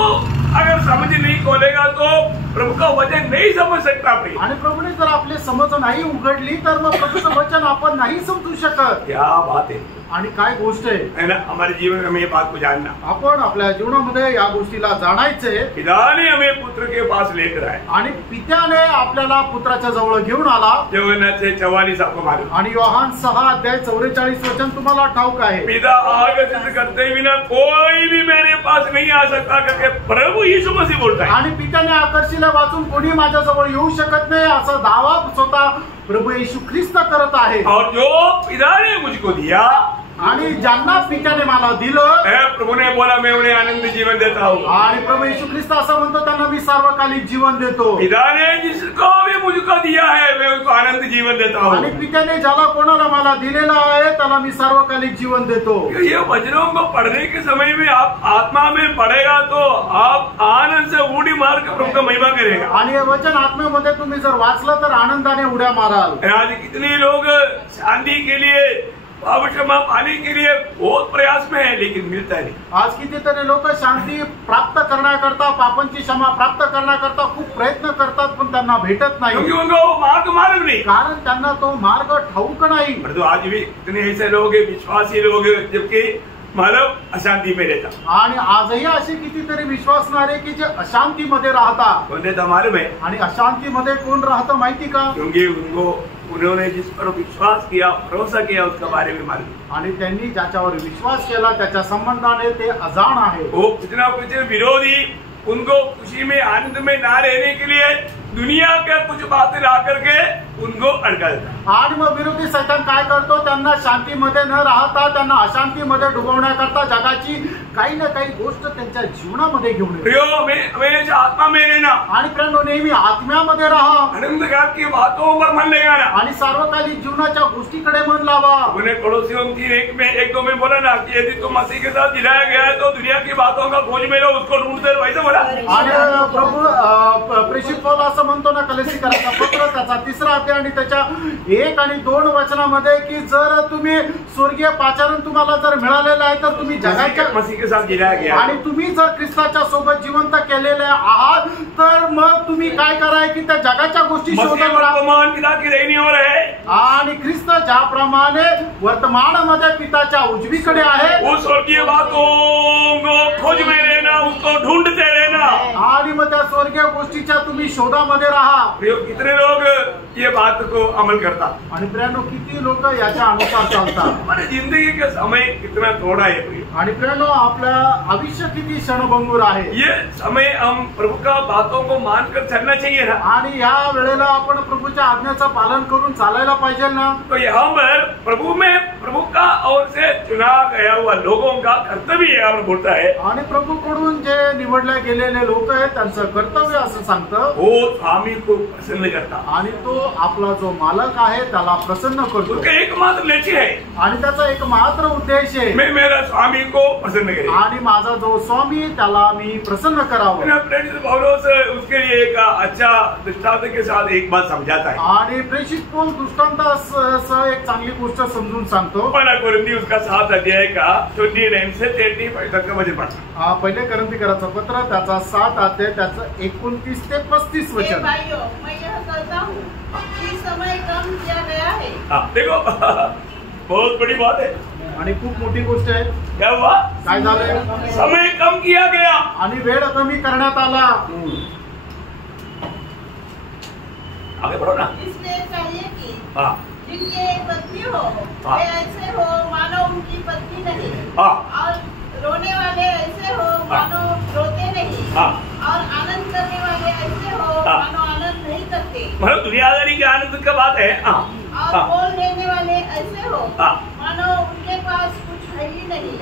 अगर समझ नहीं खोलेगा तो प्रभु का वचन नहीं समझ सकता। आणि प्रभूने जर आपले समज नाही उघडली तर मग प्रभूचं वचन आपण नाही समजू शकत। क्या बात है आणि काय गोष्ट है ना, हमारे जीवन में हमें ये बात को जानना, आपण आपल्या जीवनामध्ये या गोष्टीला जाणायचे। पिता ने हमें पुत्र के पास लेकर आए आणि पित्याने आपल्याला पुत्राच्या जवळ घेऊन आला। यूहन्ना 6:44 आपको मालूम, आणि योहान 6 अध्याय 44 वचन तुम्हाला ठाऊक आहे? पिता आगत करते बिना कोई भी मेरे पास नहीं आ सकता करके प्रभु यीशु मसीह बोलता है। आणि पित्याने आकर्षिले वाचून कोणी माझ्याजवळ येऊ शकत नाही असा दावा स्वतः प्रभु येशू ख्रिस्त करत आहे। और जो पिता ने मुझको दिया आणि ज्यांना पित्याने मला दिलं, प्रभु ने बोला मैं उन्हें आनंद जीवन देता हूँ। आणि प्रभु येशू ख्रिस्त असं म्हणतो त्यांना मी सार्वकालिक जीवन देतो। पिता ने जिसको भी मुझको दिया है मैं उसको आनंद जीवन देता हूँ। आणि पित्याने ज्याला कोणाला मला दिलेला आहे त्याला मी सार्वकालिक जीवन देतो। ये वचनों को पढ़ने के समय में आप आत्मा में पढ़ेगा तो आप आनंद से उड़ी मार कर प्रभु का महिमा करेगा। आणि हे वचन आत्मेमध्ये तुम्ही जर वाचलं तर आनंदाने उड्या माराल। आज कितने लोग शांति के लिए क्षमा पाने के लिए बहुत प्रयास में है लेकिन मिलता नहीं। आज कितीतरी लोक शांती प्राप्त करण्याकरता, पापांची क्षमा प्राप्त करण्याकरता खूप प्रयत्न करतात पण त्यांना भेटत नाही, क्योंकि उनको मार्ग मालूम नहीं, कारण त्यांना तो मार्ग ठाऊक नाही। परंतु आज भी इतने ऐसे लोग हैं, विश्वासी लोग हैं, जबकि मानव अशांति में रहता। आणि आजही असे कितीतरी विश्वासणारे की जे अशांतीमध्ये राहतात। कोणते मालूम है? आणि अशांतीमध्ये कोण राहतं माहिती का? क्योंकि उन्होंने जिस पर विश्वास किया, भरोसा किया, उसके बारे में मालूम। आणि त्यांनी ज्याच्यावर विश्वास केला त्याच्या संबंधाने ते अजाण आहे। वो कुछ ना कुछ विरोधी उनको खुशी में आनंद में ना रहने के लिए दुनिया के कुछ बातें ला करके उनको अडका देता। आणि मग विरोधी सैतान काय करतो? त्यांना शांतीमध्ये न राहता त्यांना अशांतीमध्ये डुबवण्याकरता जगाची काही ना काही गोष्ट त्यांच्या जीवनामध्ये घेऊन येतो। प्रियो हमेशा आत्मा में रहना, आणि प्रियो नेहमी आत्म्यामध्ये राहा, आनंद की बातों पर मन लगाना, आणि सार्वकालिक जीवनाच्या गोष्टीकडे मन लावा। उन्हें पड़ोसियों की एक दो में बोला ना कि यदि तुम मसीह के साथ जिलाया गया है तो दुनिया की बातों का खोज में लो, उसको ढूंढते रहो, ऐसा बोला। आणि प्रभु प्रेषित पौल असं म्हणतो ना कलेसीकरांचा पत्र त्याचा 3रा अध्याय आणि त्याच्या 1 आणि 2 वचनामध्ये की जर तुम्ही स्वर्गीय पाचारण तुम्हाला जर मिळालेलं आहे तर तुम्ही जगाच्या मसीह के साथ जिलाया गया आणि तुम्ही जर ख्रिस्ताच्या सोबत जिवंत केलेले आहात तर मग तुम्ही काय कराय की त्या जगाच्या गोष्टी शोधत राहा। वर्तमान पिता की रहनीवर है आणि ख्रिस्त ज्याप्रमाणे वर्तमानामध्ये पिताच्या उजवीकडे आहे, वो स्वर्गीय बातों को खोज में रहना, उसको ढूंढते रहना, आणि मग त्या स्वर्गीय गोष्टीच्या तुम्ही शोधामध्ये राहा। कितने लोग ये बात को अमल करतात आणि प्रियानो किती लोक याच्या अनुसार चालतात। हमारी जिंदगी का समय कितना थोड़ा है प्रिय। आणि प्रियानो आपल्या आयुष्य किती क्षणभंगूर आहे। ये समय हम प्रभु का बातों को मानकर चलना चाहिए ना। आणि या वेळेला आपण प्रभूच्या आज्ञाचं पालन करून चालायला पाहिजे ना। तो यहाँ पर प्रभु का ओर से चुना गया हुआ लोगों का कर्तव्य यहाँ पर बोलता है। आणि प्रभूकडून जे निवडले गेलेले लोक आहेत त्यांचं कर्तव्य असं सांगतं वो स्वामी को प्रसन्न करता आणि तो आपला जो मालक आहे त्याला प्रसन्न करतो। उसका एकमात्र लक्ष्य है आणि त्याचा एकमात्र उद्देश आहे मैं मेरा स्वामी को प्रसन्न करे आणि माझा जो स्वामी त्याला मी प्रसन्न करावं। पौलुस उसके लिए एक अच्छा दृष्टांत के साथ एक बात समझाता है। आणि प्रेषित पौल दृष्टांतासह एक चांगली गोष्ट समजून सांगतो। पहला कोरिन्थी उसका 7 अध्याय का 29 से 35 तक का वचन पढ़ा। पहिले कोरिन्थीकरांचं पत्र त्याचा 7 अध्याय त्याचं 29 ते 35 वचन। भाइयों, मैं यह कहता हूँ कि समय कम किया गया है। देखो बहुत बड़ी बात है आणि खूप मोठी गोष्ट आहे। क्या हुआ? काय झालं? समय कम किया गया आणि वेळ कमी करण्यात आला। आगे बढ़ो ना। इसलिए चाहिए कि हाँ जिनके पत्नी हो वे ऐसे हो मानो उनकी पत्नी नहीं, और रोने वाले ऐसे हो मानो रोते नहीं, और आनंद करने वाले ऐसे हो मानो आनंद नहीं करते। मतलब दुनियादारी के आनंद का बात है। और बोल लेने वाले ऐसे हो मानो उनके पास कुछ है ही नहीं,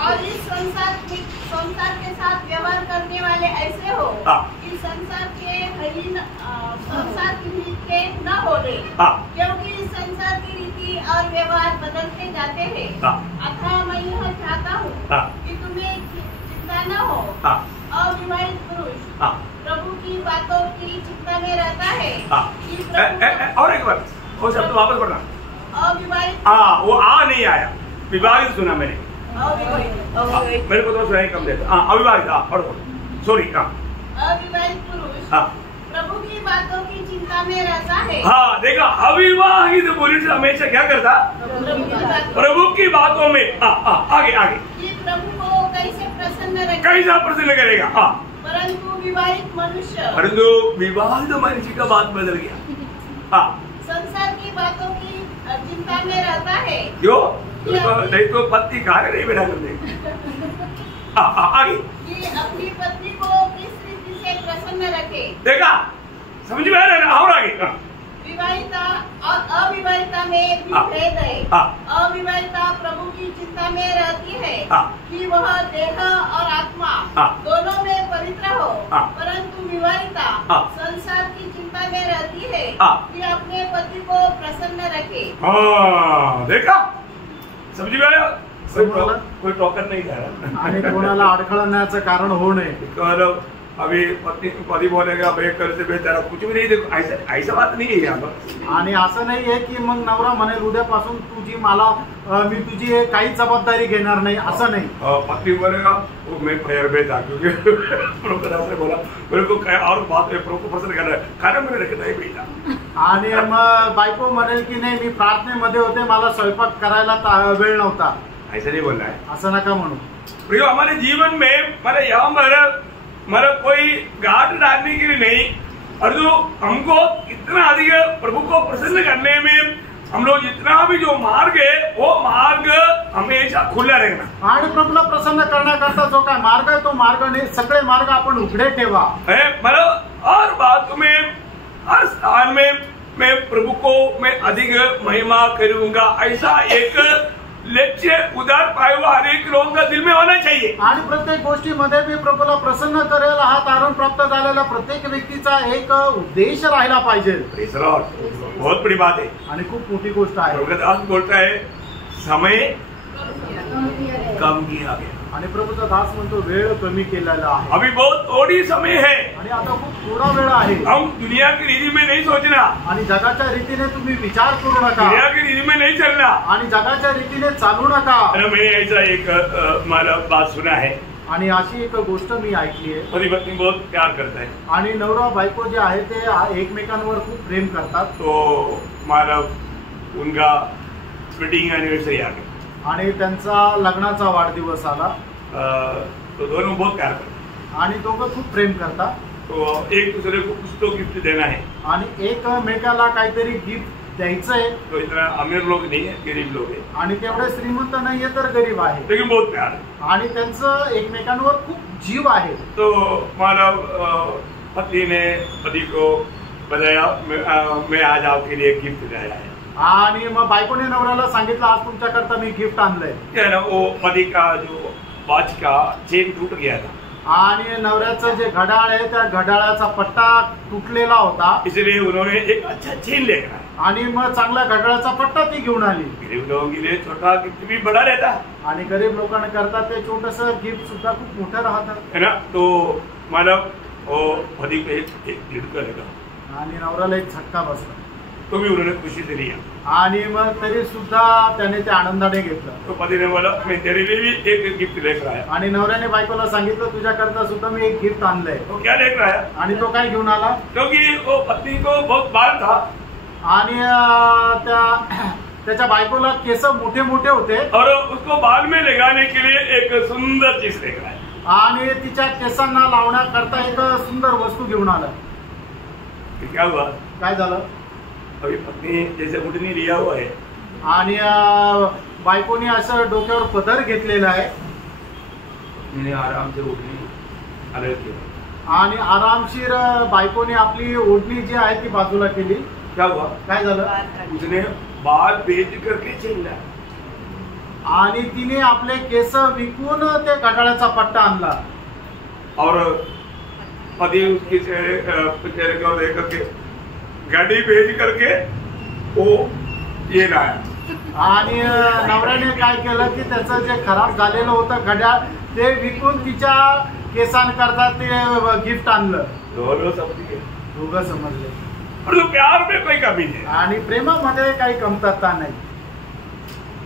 और इस संसार के साथ व्यवहार करने वाले ऐसे हो कि संसार की रीति के न बोले, क्योंकि इस संसार की रीति और व्यवहार बदलते जाते हैं। अतः मैं यह चाहता हूँ कि तुम्हें चिंता न हो। अविवाहित पुरुष प्रभु की बातों की चिंता में रहता है कि प्रभु। और एक बार वो शब्द वापस पढ़ना। अविवाहित वो नहीं आया, विवाहित सुना मैंने। मेरे को तो सुनाई कम देता। अविवाहित पढ़ो, सॉरी। अविवाहित पुरुष प्रभु की बातों की चिंता में रहता है। देखा, अविवाहित पुरुष हमेशा क्या करता? प्रभु की बातों में। आगे आगे कि प्रभु को कैसे प्रसन्न रखेगा, कैसा प्रसन्न करेगा। परंतु विवाहित मनुष्य का बात बदल गया। संसार की बातों की चिंता में रहता है। क्यों? नहीं तो पत्नी कार्य नहीं बिना करते। आगे कि अपनी पत्नी को किस रीति से प्रसन्न रखे। देखा, समझ में आ रहा है ना? और आगे विवाहिता और अविवाहिता में भी भेद है। अविवाहिता प्रभु की चिंता में रहती है कि वह देह और आत्मा दोनों में पवित्र हो, परंतु विवाहिता संसार की चिंता में रहती है कि अपने पति को प्रसन्न रखे। देखा, समझ में आया? कोई टोकन नहीं जा रहा आणि कोणाला अडखळण्याचं कारण होऊ नये। अभी पति बोलेगा बेहतर से बेहतर कुछ भी नहीं। देखो ऐसा बात नहीं है यहाँ पर। आणि असं नाही आहे की मग नवरा म्हणेल उद्यापासून तुझी मला मी तुझी काही जबाबदारी घेणार नाही, असं नाही। पत्नी बोलेगा वो मैं प्रेयर में था क्योंकि प्रोग्राम से बोला मेरे को क्या और बात है, प्रो को पसंद कर रहा है, खाना मैंने रखा नहीं भेजा। आणि मग बायको म्हणेल की नाही मी प्रार्थनेमध्ये होते, मला स्वयंपाक करायला वेळ नव्हता। ऐसा नहीं बोलना है, असं नका म्हणू। प्रियो, हमारे जीवन में मेरे यहाँ मतलब कोई गांठ डालने के लिए नहीं, और जो हमको इतना अधिक प्रभु को प्रसन्न करने में हम लोग जितना भी जो मार्ग है वो मार्ग हमेशा खुला रहना। आणि प्रभूला प्रसन्न करण्याकरता जो काय मार्ग आहे तो मार्ग नाही, सगळे मार्ग आपण उघडे ठेवा। मतलब हर बात में हर स्थान में मैं प्रभु को मैं अधिक महिमा करूंगा, ऐसा एक लक्ष्य उदार पाए हुआ हर एक लोगों का दिल में होना चाहिए। आणि प्रत्येक गोष्टीमध्ये मी प्रभूला प्रसन्न करेल हा तारण प्राप्त झालेला प्रत्येक व्यक्तीचा एक उद्देश राहिला पाहिजे। बहुत बड़ी बात है आणि खूप मोठी गोष्ट आहे। दास बोलता है समय कम किया गया, आणि प्रभूचा दास म्हणतो वेळ कमी केलेला आहे। अभी बहुत थोड़ी समय है आणि आता खूप थोडा वेळ आहे। हम दुनिया की रीति में नहीं सोचना, आणि जगाच्या रीतीने तुम्ही विचार करू नका, दुनिया की रीति में नहीं चलना, आणि जगाच्या रीतीने चालू नका। मैंने ऐसा एक माला बात सुना है, आणि अशी एक गोष्ट मी ऐकली आहे। पति पत्नी बहुत प्यार करता है आणि नवरा बायको जे आहे ते एकमेकांवर खूप प्रेम करतात। तो माला उनका वेडिंग एनिवर्सरी आ गई आणि त्यांचा लग्नाचा वाढदिवस आला। तो दोनों बहुत प्यार करते आणि दोघं खूप प्रेम करतात. तो एक दूसरे को कुछ तो गिफ्ट देना है. आणि एकमेकाला काहीतरी गिफ्ट द्यायचंय. तो इतना अमीर लोग नहीं है, गरीब लोग है. आणि तेवढे श्रीमंत नाहीये तर गरीब आहे. लेकिन बहुत प्यार है. आणि त्यांचं एकमेकांवर खूप जीव आहे. तो मानव पत्नी ने पति को बताया मैं आज आपके लिए गिफ्ट लाया है. आणि मग बायकोने नवऱ्याला सांगितलं आज तुमच्याकरता मी गिफ्ट आणलंय. क्या ना वो पति का जो वॉच का चेन टूट गया था. आणि नवऱ्याचं जे घड्याळ आहे त्या घड्याळाचा पट्टा तुटलेला होता. इसलिए उन्होंने एक अच्छा चेन लेकर आया. आणि मग चांगल्या घड्याळाचा पट्टा ती घेऊन आली. गरीब लोगों के लिए छोटा गिफ्ट भी बड़ा रहता है. आणि गरीब लोकांना करता ते छोटस गिफ्ट सुद्धा खूप मोठं राहतं. है ना. तो मानव वो पति को एक झटका लगा. आणि नवऱ्याला एक झटका बसला. तो भी उन्होंने खुशी से लिया. आणि मग तरी सुद्धा त्याने ते आनंदाने घेतलं. तो पति ने बोला मैं तेरे लिए भी एक गिफ्ट लेकर आया. आणि नवऱ्याने बायकोला सांगितलं तुझ्याकरता सुद्धा मी एक गिफ्ट आणलंय. तो क्या लेकर आया. आणि तो काय घेऊन आला. क्योंकि वो पत्नी को बहुत बाल था. आणि त्याच्या बायकोला केस मोठे मोठे होते. और उसको बाल में लगाने के लिए एक सुंदर चीज लेकर आया. आणि तिच्या केसांना लावण्याकरता एक सुंदर वस्तू घेऊन आला. क्या हुआ. काय झालं. अभी पत्नी जैसे उठनी लिया हुआ है. आणि बायकोने असं डोक्यावर पदर घेतलेला आहे. मैंने आराम से उठनी अलग किया. आणि आरामशीर बायकोने आपली ओढणी जी आहे ती बाजूला केली. क्या हुआ. काय झालं. उसने बाल बेच करके चेन लाया. आणि तिने आपले केस विकून ते घड्याळाचा पट्टा आणला. और पति उसकी चेहरे को देख करके गाड़ी भेज करके वो ये लाया. आणि नवऱ्याने काय केलं की त्याचं जे खराब झालेलं होतं घड्याळ ते विकून तिच्या केसांकरता ते गिफ्ट आणलं. दोनों समझ गए. दोघं समजले. और तो प्यार में कोई कमी नहीं. आणि प्रेमामध्ये काही कमतरता नाही.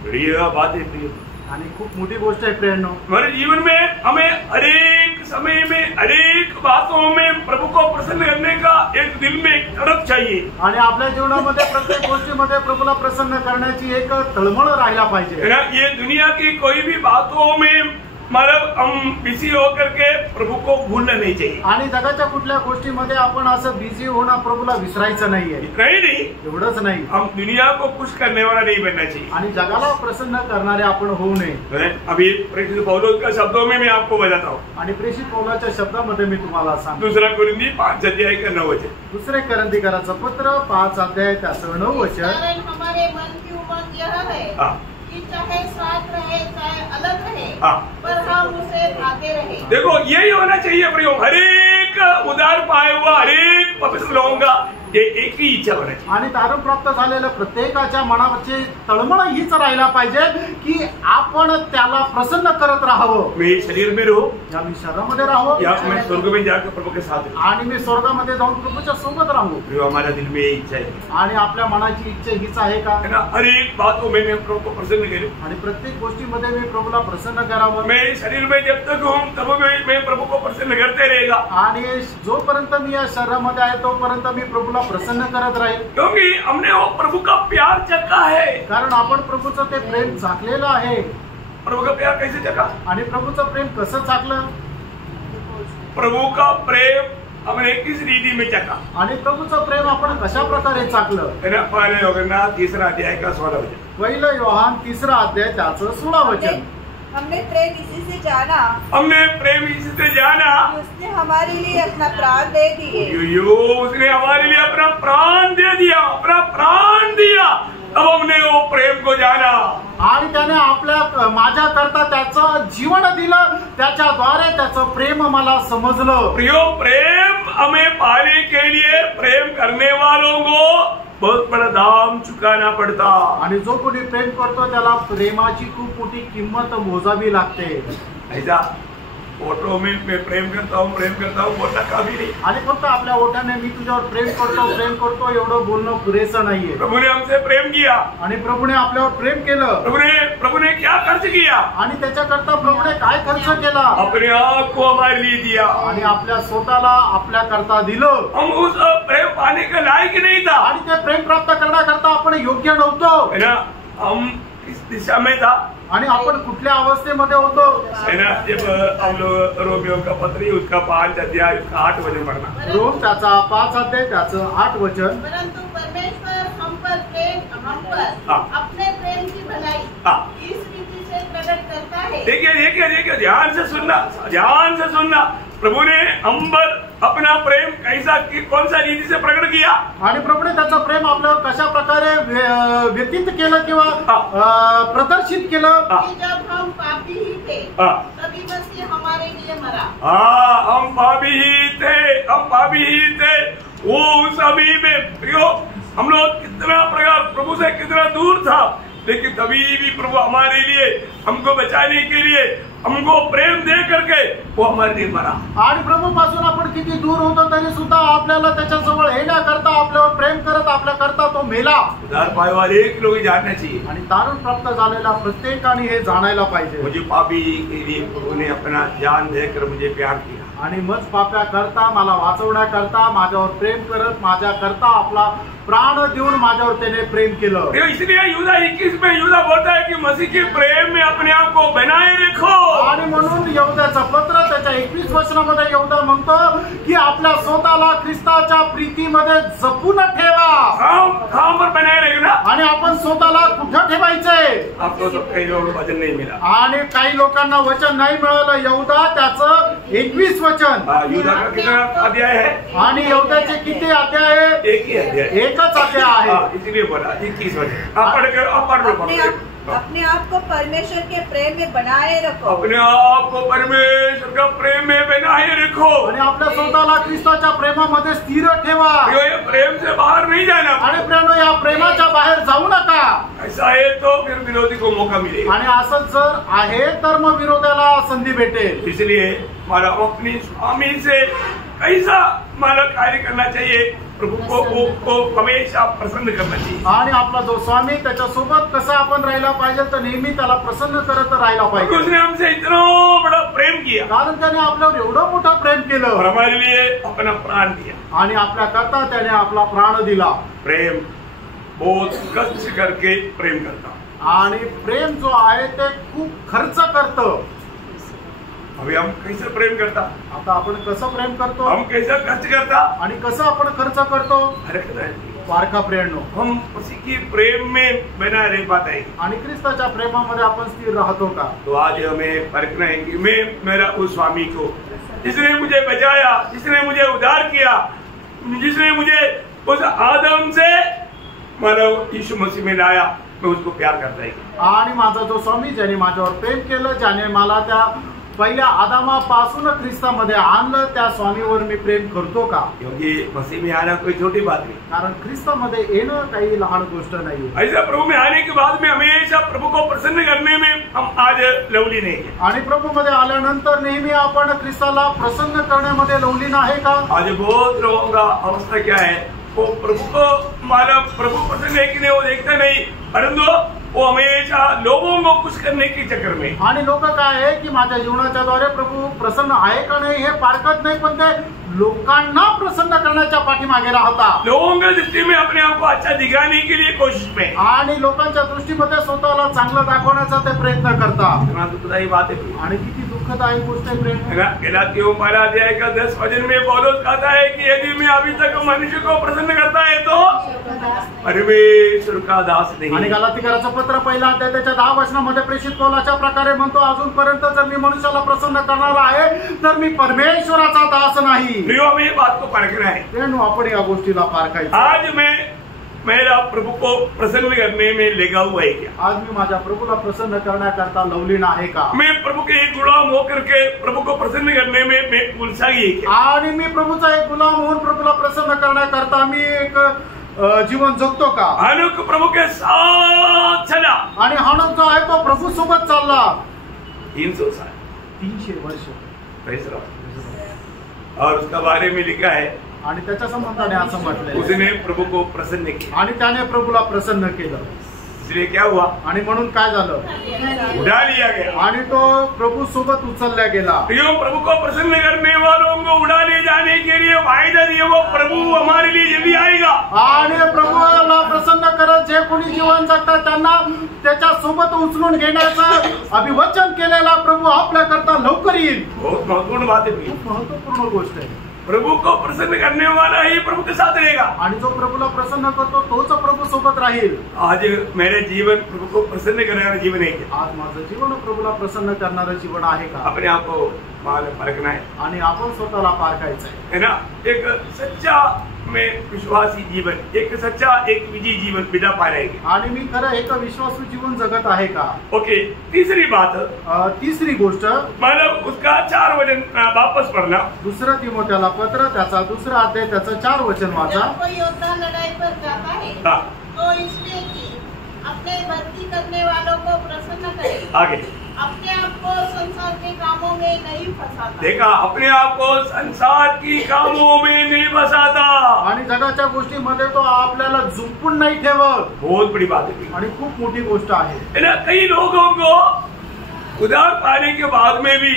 बड़ी बात है. आणि खूप मोठी गोष्ट आहे प्रेरणो. हमारे जीवन में हमें हरेक समय में हरेक बातों में प्रभु को प्रसन्न करने का एक दिल में एक तड़प चाहिए. आणि आपल्या जीवनामध्ये प्रत्येक गोष्टीमध्ये प्रभूला प्रसन्न करण्याची एक तळमळ राहायला पाहिजे. ये दुनिया की कोई भी बातों में मतलब हम बिजी होकर के प्रभु को भूलना नहीं चाहिए. आणि जगाच्या कुठल्या गोष्टीमध्ये आपण असं बिझी होणं प्रभूला विसरायचं नाहीये. नहीं एवढंच नाही. हम दुनिया को खुश करने वाला नहीं बनना चाहिए. आणि जगाला प्रसन्न करणारे आपण होऊ नये. अभी प्रेषित पौलुस का शब्दों में मैं आपको बताता हूँ. आणि प्रेषित पौलाच्या शब्दामध्ये मी तुम्हाला सांगतो. दूसरा कुरिन्थी 5:9. दुसरे करंथीकराचं पत्र 5:9. हमारे मन की उमंग यह है कि चाहे साथ रहे चाहे अलग रहे पर हम उसे भाते रहे. देखो यही होना चाहिए प्रयोग. हरेक उदार पाया हुआ हरेक पवित्र लोगों का ये एक ही इच्छा होना चाहिए. आणि तारण प्राप्त झालेल्या प्रत्येकाच्या मनाची तळमळ हीच राहायला पाहिजे की आपण त्याला प्रसन्न करत राहावं. मी शरीर में रहूं या मी शरीरामध्ये राहावं या मैं स्वर्ग में जाकर प्रभु के साथ रहूं. आणि मी स्वर्गामध्ये जाऊन प्रभूच्या सोबत राहू. जो हमारा दिल में इच्छा है. आणि आपल्या मनाची इच्छा हीच आहे का. हर एक बातों में मैं प्रभु को प्रसन्न करूं. आणि प्रत्येक गोष्टीमध्ये मी प्रभूला प्रसन्न करावं. मैं शरीर में जब तक हूँ तब मैं प्रभु को प्रसन्न करते रहेगा. आणि जोपर्यंत मी या शरीरामध्ये आहे तोपर्यंत मी प्रभूला प्रसन्न करत राहील. क्योंकि हमने वो प्रभु का प्यार चखा है. कारण आपण प्रभूचं ते प्रेम चाखलेलं आहे. प्रभु का प्यार कैसे चखा. आणि प्रभूचं प्रेम कसं चाखलं. प्रभु का प्रेम हमने किस रीति में चखा. आणि प्रभूचं प्रेम आपण कशा प्रकारे चाखलं. पहले योगना 3 अध्याय का 16 वचन. पहिलं योहान 3 अध्याय त्याचं 16 वचन. हमने प्रेम इसी से जाना. हमने प्रेम इसी से जाना. उसने हमारे लिए अपना प्राण दे दिए. उसने हमारे लिए अपना प्राण दे दिया. अपना प्राण दिया. अब हमने वो प्रेम को जाना. आणि त्याने आपल्या माझ्या करता त्याचं जीवन दिलं. त्याच्याद्वारे त्याचं प्रेम मला समजलं. प्रियो प्रेम हमें पाने के लिए प्रेम करने वालों को बहुत बड़ा दाम चुकाना पड़ता. आणि जो कोणी प्रेम करतो त्याला प्रेमाची खूप मोठी किंमत मोजावी लागते. ऐसा ओठों में मैं प्रेम करता हूँ बोलना काफी नहीं. आणि फक्त आपल्या ओठाने मी तुझ्यावर प्रेम करतो एवढं बोलणं पुरेसं नाहीये. प्रभु ने हमसे प्रेम किया. आणि प्रभूने आपल्यावर प्रेम केलं. प्रभु ने क्या खर्च किया. आणि त्याच्याकरता प्रभूने काय खर्च केला. अपने आप को हमारे लिए दिया. आणि आपल्या स्वतःला आपल्या करता दिलं. हम उस प्रेम पाने के लायक नहीं था. आणि ते प्रेम प्राप्त करण्याकरता आपण योग्य नव्हतो. है ना. हम किस दिशा में था. आणि आपण कुठल्या अवस्थेमध्ये होतो? है ना, जब हम लोग रोमियो का पत्री उसका 5 अध्याय उसका 8 वचन पढ़ना। रोम त्याचा 5 अध्याय त्याचं 8 वचन। परंतु परमेश्वर हम पर अपने प्रेम की भलाई इस रीति से प्रकट करता है। देखिए ध्यान से सुनना। प्रभु ने हम पर अपना प्रेम कैसा कौन सा रीति से प्रकट किया? आणि प्रभूने त्याचं प्रेम आपल्यावर कशा प्रकारे व्यतीत केलं किंवा प्रदर्शित केलं? कि जब हम पापी ही थे तभी मसीह हमारे लिए मरा। हम पापी ही थे वो उस अभी में हम लोग कितना प्रकार प्रभु से कितना दूर था, लेकिन तभी भी प्रभु हमारे लिए हमको बचाने के लिए हमको प्रेम दे करके वो हमारे लिए मरा। आणि प्रभूपासून आपण किती दूर होतो तरी सुद्धा आपल्याला त्याच्याजवळ येण्याकरता आपल्यावर प्रेम करत आपल्या करता तो मेला। उद्धार पाए वाले एक लोग जानना चाहिए आणि तारण प्राप्त झालेला प्रत्येकाने हे जाणायला पाहिजे। मुझे पापी के लिए प्रभु ने अपना जान देकर मुझे प्यार किया आणि मज पाप्या करता मला वाचवण्याकरता माझ्यावर प्रेम करत माझ्या करता आपला प्राण देऊन माझ्यावर त्याने प्रेम केलं। इसलिए यूदा 21 में यूदा बोलता है कि मसीह के प्रेम में अपने आप को बनाए रखो। आणि म्हणून यहुदाचं पत्र त्याच्या 21 वचनामध्ये यहुदा म्हणतो की आपल्या स्वतःला ख्रिस्ताच्या प्रीतीमध्ये जपून ठेवा। काम पर बनाए रखना। आणि आपण स्वतःला कुठं ठेवायचंय? आपको तो काही लोक वचन नहीं मिला आणि काही लोकांना वचन नाही मिळालं। यहुदा त्याचं 21 वचन यूदा का कितना अध्याय है आणि यहुदाचे किती अध्याय आहे? एक ही अध्याय, एकच अध्याय आहे। इसलिए बोला 21 वचन आप पढ़ लो। अपने आप को परमेश्वर के प्रेम में बनाए रखो। अपने आप को परमेश्वर का प्रेम में बनाए रखो आणि आपल्या स्वतःला ख्रिस्ताच्या प्रेमामध्ये स्थिर ठेवा। ये प्रेम से बाहर नहीं जाना। आणि प्रेम या प्रेमाच्या बाहेर जाऊ नका। ऐसा है तो फिर विरोधी को मौका मिलेगा। आणि असं जर आहे तर मग विरोधाला संधी भेटेल। इसलिए हमारा अपनी स्वामी से कैसा हमारा कार्य करना चाहिए, प्रभु को हमेशा प्रसन्न करना चाहिए। आणि आपला जो स्वामी त्याच्या सोबत कसा आपण राहिला पाहिजे तर नेहमी त्याला प्रसन्न करत राहिला पाहिजे। उसने हमसे इतना बड़ा प्रेम किया, कारण त्याने आपल्यावर एवढं मोठं प्रेम केलं और हमारे लिए अपना प्राण दिया। आणि आपल्या करता त्याने आपला प्राण दिला। प्रेम बहुत कष्ट करके प्रेम करता, आणि प्रेम जो आहे ते खूप खर्च करतं। अभी हम कैसे प्रेम करता? आता आपण कसं प्रेम करतो? हम कैसा खर्च करता आणि कसं आपण खर्च करतो? पारखा प्रेरणो हम उसी की प्रेम में बना रह पाते हैं आणि ख्रिस्ताच्या प्रेमामध्ये आपण स्थिर राहतो का? तो आज हमें परखना है कि मैं मेरा उस स्वामी को जिसने मुझे बचाया, जिसने मुझे उद्धार किया, जिसने मुझे उस आदम से मानव यीशु मसीह में लाया, मैं उसको प्यार करता है। आणि माझा जो स्वामी ज्याने माझ्यावर प्रेम केलं, ज्याने मला त्या पहिल्या आदामापासून ख्रिस्तामध्ये आणलं, त्या स्वामीवर मी प्रेम करतो का? क्योंकि मसीह में आना कोई छोटी बात नहीं, कारण ख्रिस्तामध्ये येणं काही लहान गोष्ट नाही। ऐसा प्रभु में आने के बाद में हमेशा प्रभु को प्रसन्न करने में हम आज लवली नहीं है। आणि प्रभूमध्ये आल्यानंतर नेहमी आपण ख्रिस्ताला प्रसन्न करण्यामध्ये लवलीन आहे का? आज बहुत लोगों का अवस्था क्या है, वो प्रभु को मानव प्रभु प्रसन्न है कि नहीं वो देखता नहीं, परंतु वो हमेशा लोगों को खुश करने के चक्कर में। आणि लोक काय आहे की माझ्या जीवनाच्या द्वारे प्रभू प्रसन्न आहे का नाही हे पारखत नाही, पण ते लोकांना प्रसन्न करण्याच्या पाठीमागे राहतात। लोगों के दृष्टि में अपने आप को अच्छा दिखाने के लिए कोशिश में, आणि लोकांच्या दृष्टीमध्ये स्वतःला चांगलं दाखवण्याचा ते प्रयत्न करतात। इतना दुखदायी बात है आणि किती दुःखदायी गोष्ट आहे प्रेम। गलातियों 12 अध्याय का 10 वचन में पौलुस कहता है कि यदि मैं अभी तक मनुष्य को प्रसन्न करता है तो परमेश्वर का दास नहीं। आणि गलातिकराचं पत्र पहिला अध्याय त्याच्या 10 वचनामध्ये प्रेषित पौलाच्या प्रकारे म्हणतो, अजूनपर्यंत जर मी मनुष्याला प्रसन्न करणार आहे तर मी परमेश्वराचा दास नाही। हमें ये बात को परखना है। तेणु आपण या गोष्टीला पारखायचं। आज मेरा प्रभु को प्रसन्न करने में लगा हुआ है क्या? आज मी माझ्या प्रभूला प्रसन्न करण्याकरता लवलीन आहे का? मैं प्रभु के एक गुलाम होकर के प्रभु को प्रसन्न करने में मैं उत्साही है क्या? आणि मी प्रभूचा एक गुलाम होऊन प्रभूला प्रसन्न करण्याकरता मी एक जीवन जगतो का? हानोक प्रभु के साथ चला, आणि हानोक जो आहे तो प्रभू सोबत चालला 300 साल 300 वर्ष। और उसका बारे में लिखा है, आणि त्याच्या संबंधाने असं म्हटलंय, उसने प्रभु को प्रसन्न किया। आणि त्याने प्रभूला प्रसन्न केलं। इसलिए क्या हुआ? आणि म्हणून काय झालं? उठा लिया गया, आणि तो प्रभू सोबत उचलला गेला। यो प्रभु को प्रसन्न करने वालों को उठा ले जाने के लिए वायदा दिया, वो प्रभु हमारे लिए जल्दी आएगा। आणि प्रभूला प्रसन्न करत जे कोणी जीवन जगतात त्यांना त्याच्या सोबत उचलून घेण्याचं अभिवचन केलेला प्रभू आपल्या करता लवकर येईल. बहुत महत्वपूर्ण बात है, खूप महत्वपूर्ण गोष्ट आहे. प्रभु को प्रसन्न करने वाला ही प्रभु के साथ रहेगा. आणि जो प्रभूला प्रसन्न करतो तोच प्रभू सोबत राहील. आज मेरे जीवन प्रभु को प्रसन्न करने वाला जीवन है क्या? आज माझं जीवन प्रभूला प्रसन्न करणारं जीवन आहे का? अपने आप को परखना है आणि आपण स्वतःला पारखायचं है ना. एक सच्चा में विश्वासी जीवन, एक सच्चा एक विजयी जीवन बिना पा रहेंगे. आणि मी खरं एक विश्वासू जीवन जगत आहे का? ओके. तीसरी बात, तिसरी गोष्ट मतलब उसका 4 वचन वापस पढ़ना. 2 तिमोथेला पत्र त्याचा 2 अध्याय त्याचं 4 वचन वाचा. जब कोई योद्धा लड़ाई पर जाता है तो इसलिए कि अपने भक्ति करने वालों को प्रसन्न करे, आगे अपने आप को संसार के कामों में नहीं फंसाता. देखा, अपने आप को संसार की कामों में नहीं फंसाता. आणि जगाच्या गोष्टीमध्ये तो आपल्याला झुंपून नाही ठेवत. बहुत बड़ी बात है आणि खूप मोठी गोष्ट आहे ना. कई लोगों को उधार पाने के बाद में भी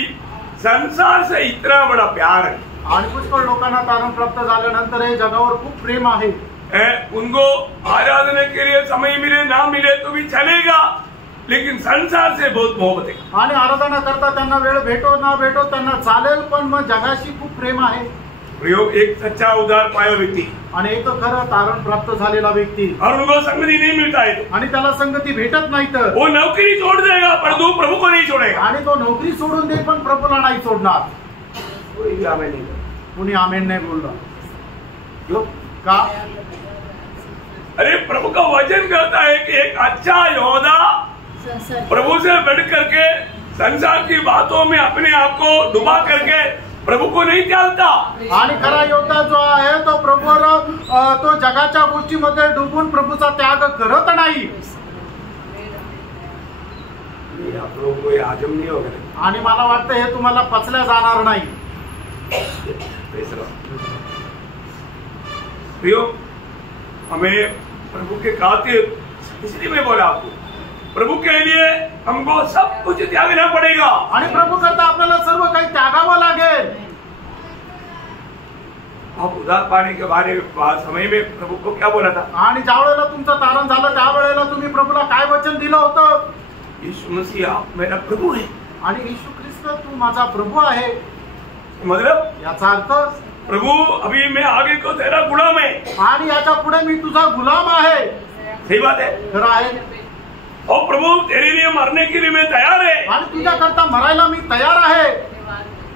संसार से इतना बड़ा प्यार है. आणि पुष्कळ लोकांना तारण प्राप्त झाल्यानंतर हे जगावर खूप प्रेम आहे. उनको आराधना के लिए समय मिले ना मिले तो भी चलेगा, लेकिन संसार से बहुत मोहब्बत है. आणि आराधना करता त्यांना वेळ भेटो ना भेटो त्यांना चालेल, पण मग जगाशी खूप प्रेम आहे. प्रयोग एक सच्चा उधार पाया व्यक्ति आणि एक खरं तारण प्राप्त झालेला व्यक्ति और उनको संगति नहीं मिलता है आणि त्याला संगती भेटत नाही तर वो नौकरी छोड़ देगा, परंतु प्रभु को नहीं छोड़ेगा. आणि तो नोकरी सोडून दे पण प्रभूला नाही सोडणार. कोई आमेन नहीं. कुणी आमेन नाही बोललं. क्यों? का? अरे प्रभु का वचन कहता है कि एक अच्छा योद्धा प्रभु से बढ़ करके संसार की बातों में अपने आप को डुबा करके प्रभु को नहीं त्यागता. आणि खरा योद्धा जो आहे तो प्रभूवर तो जगाच्या गोष्टीमध्ये डुबून प्रभूचा त्याग करत नाही. आप लोगों को ये हजम नहीं होगा. आणि मला वाटतं हे तुम्हाला पचल्या जाणार नाही. प्रियो, हमें प्रभु के खातिर, इसलिए मैं बोला आपको, प्रभु के लिए हमको सब कुछ त्यागना पड़ेगा. आणि प्रभू करता आपल्याला सर्व काही त्यागावं लागेल. आप उधार पाने के बारे में समय में प्रभु को क्या बोला था? आणि ज्या वेळेला तुमचं तारण झालं त्या वेळेला तुम्ही प्रभूला काय वचन दिलं होतं? यीशु मसीह आप मेरा प्रभु है. आणि येशू ख्रिस्त तू माझा प्रभू आहे. मतलब याचा अर्थ प्रभु अभी मैं आगे को तेरा गुलाम है. आणि याच्या पुढे मी तुझा गुलाम आहे. सही बात है. खरं आहे. और प्रभु तेरे लिए मरने के लिए मैं तैयार है. आणि तुझ्या करता मरायला मी तयार आहे.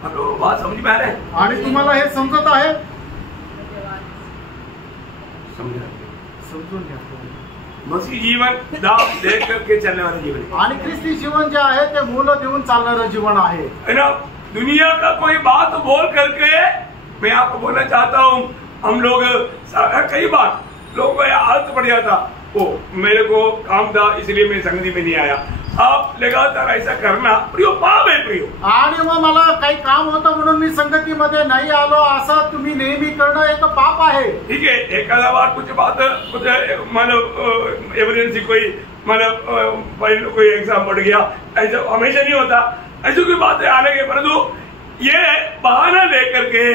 हेलो, बात समझ में आ रहा है? आणि तुम्हाला हे समजत आहे? समजून घ्या. मसीह जीवन दाम दे करके चलने वाला जीवन है. आणि ख्रिस्ती जीवन जे आहे ते मूल्य देऊन चालणारं जीवन आहे. है ना. दुनिया का कोई बात बोल करके मैं आपको बोलना चाहता हूँ, हम लोग कई बार लोगों को आदत पड़ जाता, ओ मेरे को काम था इसलिए मैं संगति में नहीं आया. आप लगातार ऐसा करना प्रियो पाप है. प्रियो, आणि मग मला काही काम होतं म्हणून मी संगतीमध्ये नाही आलो असं तुम्ही नेहमी करणं एक पाप आहे. ठीक है. एखादा बार कुछ बात कुछ मतलब इमरजेंसी कोई मतलब कोई एग्जाम पड़ गया, ऐसा हमेशा नहीं होता. ऐसी कोई बातें आने के, परंतु ये बहाना लेकर के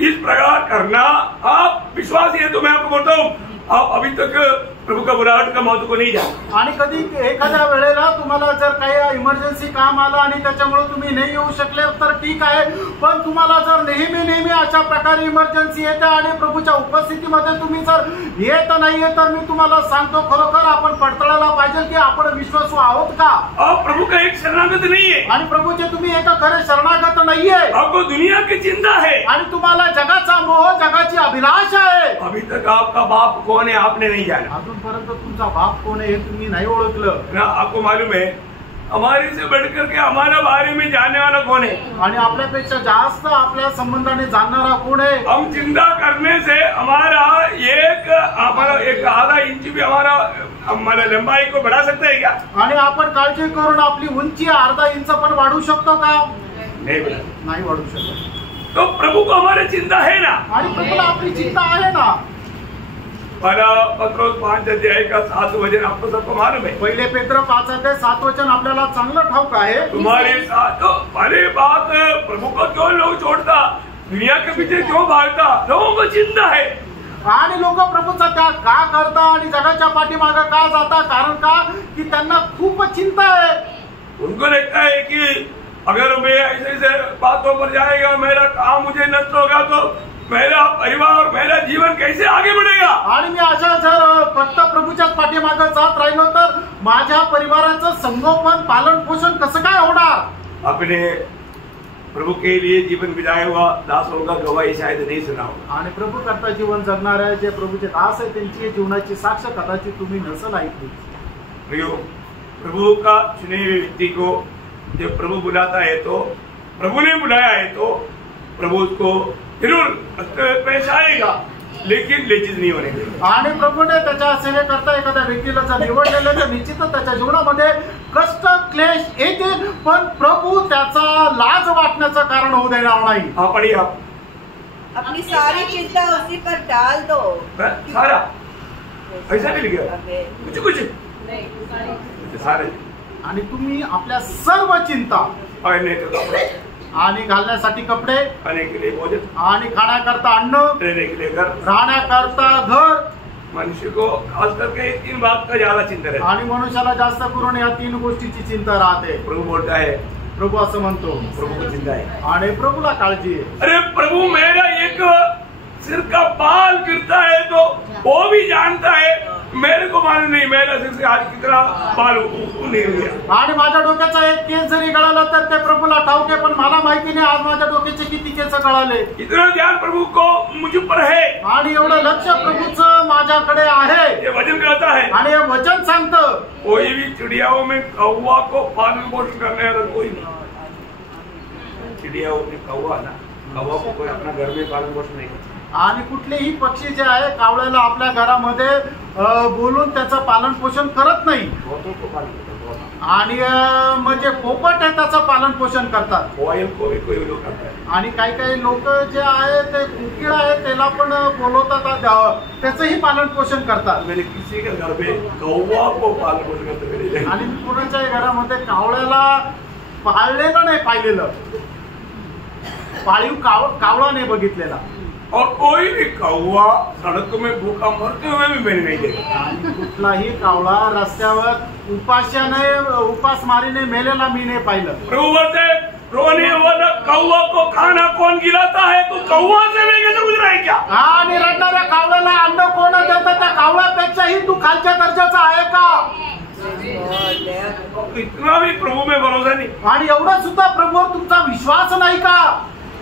इस प्रकार करना, आप विश्वासी है तो मैं आपको बोलता हूँ, आप अभी तक प्रभु का बुलाहट का महत्व को नहीं जाना. आणि कधी एखाद्या वेळेला तुम्हाला जर काही इमर्जन्सी काम आलं आणि त्याच्यामुळे तुम्ही नाही येऊ शकले तर ठीक आहे, पण तुम्हाला जर नेहमी अशा प्रकारे इमर्जन्सी येते आणि प्रभूच्या उपस्थितीमध्ये तुम्ही जर येत नाहीये तर मी तुम्हाला सांगतो खरोखर आपण पडताळायला पाहिजे की आपण विश्वासू आहोत का. आप प्रभु का एक शरणागत नहीं है. आणि प्रभूचे तुम्ही एका खरे शरणागत नाहीये. आपको दुनिया की चिंता है आणि तुम्हाला जगाचा मोह, जगाची अभिलाषा आहे. अभी तक आपका बाप कौन है आपने नहीं जाना. अजूनपर्यंत तुमचा बाप कोण आहे हे तुम्ही नाही ओळखलं ना. आपको मालूम है हमारे से बढ़ करके हमारे बारे में जानने वाला कौन है? आणि आपल्यापेक्षा जास्त आपल्या संबंधाने जाणणारा कोण आहे? हम चिंता करने से हमारा एक आधा इंच भी हमारा लंबाई को बढ़ा सकता है क्या? आणि आपण काळजी करून आपली उंची अर्धा इंच पण वाढू शकतो का? नहीं वाढू शकत. तो प्रभु को हमारी चिंता है ना. आणि प्रभूला आपली चिंता आहे ना. पहला पत्रोस 5 अध्याय का 7 वचन आपको सबको मालूम है. पहिले पेत्र 5 अध्याय 7 वचन आपल्याला चांगलं ठाऊक आहे. तुम्हारे साथ पहले बात, प्रभु को क्यों लोग छोड़ता, दुनिया के पीछे क्यों भागता? लोगों को चिंता है. आणि लोक प्रभूचा त्याग का करता आणि जगाच्या पाठीमागे का जाता? कारण का की त्यांना खूप चिंता है। उनको लगता है कि अगर मैं ऐसे बातों पर जाएगा, मेरा काम मुझे नष्ट होगा, तो मेरा परिवार और मेरा जीवन कैसे आगे बढ़ेगा? आणि मी अशा जर फक्त प्रभूच्याच पाठीमागे जात राहिलो तर माझ्या परिवाराचं संगोपन पालन पोषण कसं काय होणार? अपने प्रभु के लिए जीवन बिताया हुआ दासों का गवाही शायद नहीं सुना होगा। आणि प्रभू करता जीवन जगणाऱ्या जे प्रभूचे दास आहे त्यांची जीवनाची साक्ष कदाचित तुम्ही नसल ऐकली। प्रियो, प्रभु का चुने हुए व्यक्ति को जब प्रभु बुलाता है तो प्रभु ने बुलाया है तो प्रभु उसको जरूर पेश आएगा, लेकिन लेजिज नहीं होने देगा। आणि प्रभूने त्याच्या सेवेकरता एखाद्या व्यक्तीला जर निवडलेलं तर निश्चितच त्याच्या जीवनामध्ये कष्ट क्लेश येतील, पण प्रभू त्याचा लाज वाटण्याचं कारण होऊ देणार नाही। हाँ, पढ़िए आप। अपनी सारी चिंता उसी पर डाल दो। सारा ऐसा नहीं लिखा, कुछ कुछ सारे। आणि तुम्ही आपल्या सर्व चिंता पहनने के कपड़े, आणि घालण्यासाठी कपडे, खाने के लिए भोजन, आणि खाण्याकरता अन्न, रहने के लिए घर, राहण्याकरता घर। मनुष्य को खास करके इन बात का ज्यादा चिंता रहता है। आणि मनुष्याला जास्त करून या तीन गोष्टीची चिंता राहते। प्रभु बोलता है, प्रभू असं म्हणतो, प्रभु को चिंता है, आणि प्रभूला काळजी आहे। अरे प्रभु मेरा एक सिर का बाल गिरता है तो वो भी जानता है, मेरे को मालूम नहीं मेरा सिर से आज कितना बाल नहीं हुआ। आणि माझ्या डोक्याचा एक केस जरी गळाला तर ते प्रभूला ठाऊक आहे, पण मला माहिती नाही आज माझ्या डोक्याचे किती केस गळाले। इतना ध्यान प्रभु को मुझ पर है, आणि एवढं लक्ष प्रभूचं माझ्याकडे आहे। ये वचन कहता है, आणि हे वचन सांगतं, कोई भी चिड़ियाओं में कौवा को पालन पोषण करने वाला कोई नहीं। चिड़ियाओं में कौवा ना, कौवा को कोई अपना घर में पालन पोषण नहीं करता। आणि कुठलेही पक्षी जे आहे कावळ्याला आपल्या घरामध्ये बोलून त्याचं पालन पोषण करत नाही। आणि म्हणजे पोपट आहे त्याचं पालन पोषण करतात। कोई लोग करता है। आणि काही काही लोक जे आहे ते कुकीळ आहे त्याला पण बोलवतात, त्याचंही पालन पोषण करतात। मैंने किसी के घर पे कौवा को पालन पोषण करते आणि मी कुणाच्याही घरामध्ये कावळ्याला पाळलेलं नाही, पाहिलेलं पाळीव कावळा नाही बघितलेला। और कोई भी कौवा सड़क में भूखा मरते हुए भी मैंने नहीं देखा। कुठलाही कावळा रस्त्यावर उपासमारीने मेलेला मी नाही पाहिलं। प्रभु बोलते रोने वाला कौवा को खाना कौन खिलाता है, तो कौवा से मैं कैसे गुजरा है क्या? आणि रडणाऱ्या कावळ्याला अन्न कोण देतं, त्या कावळ्यापेक्षाही तू खालच्या दर्जाचा आहे का? इतना भी प्रभु में भरोसा नहीं, आणि एवढा सुद्धा प्रभूवर तुमचा विश्वास नाही का?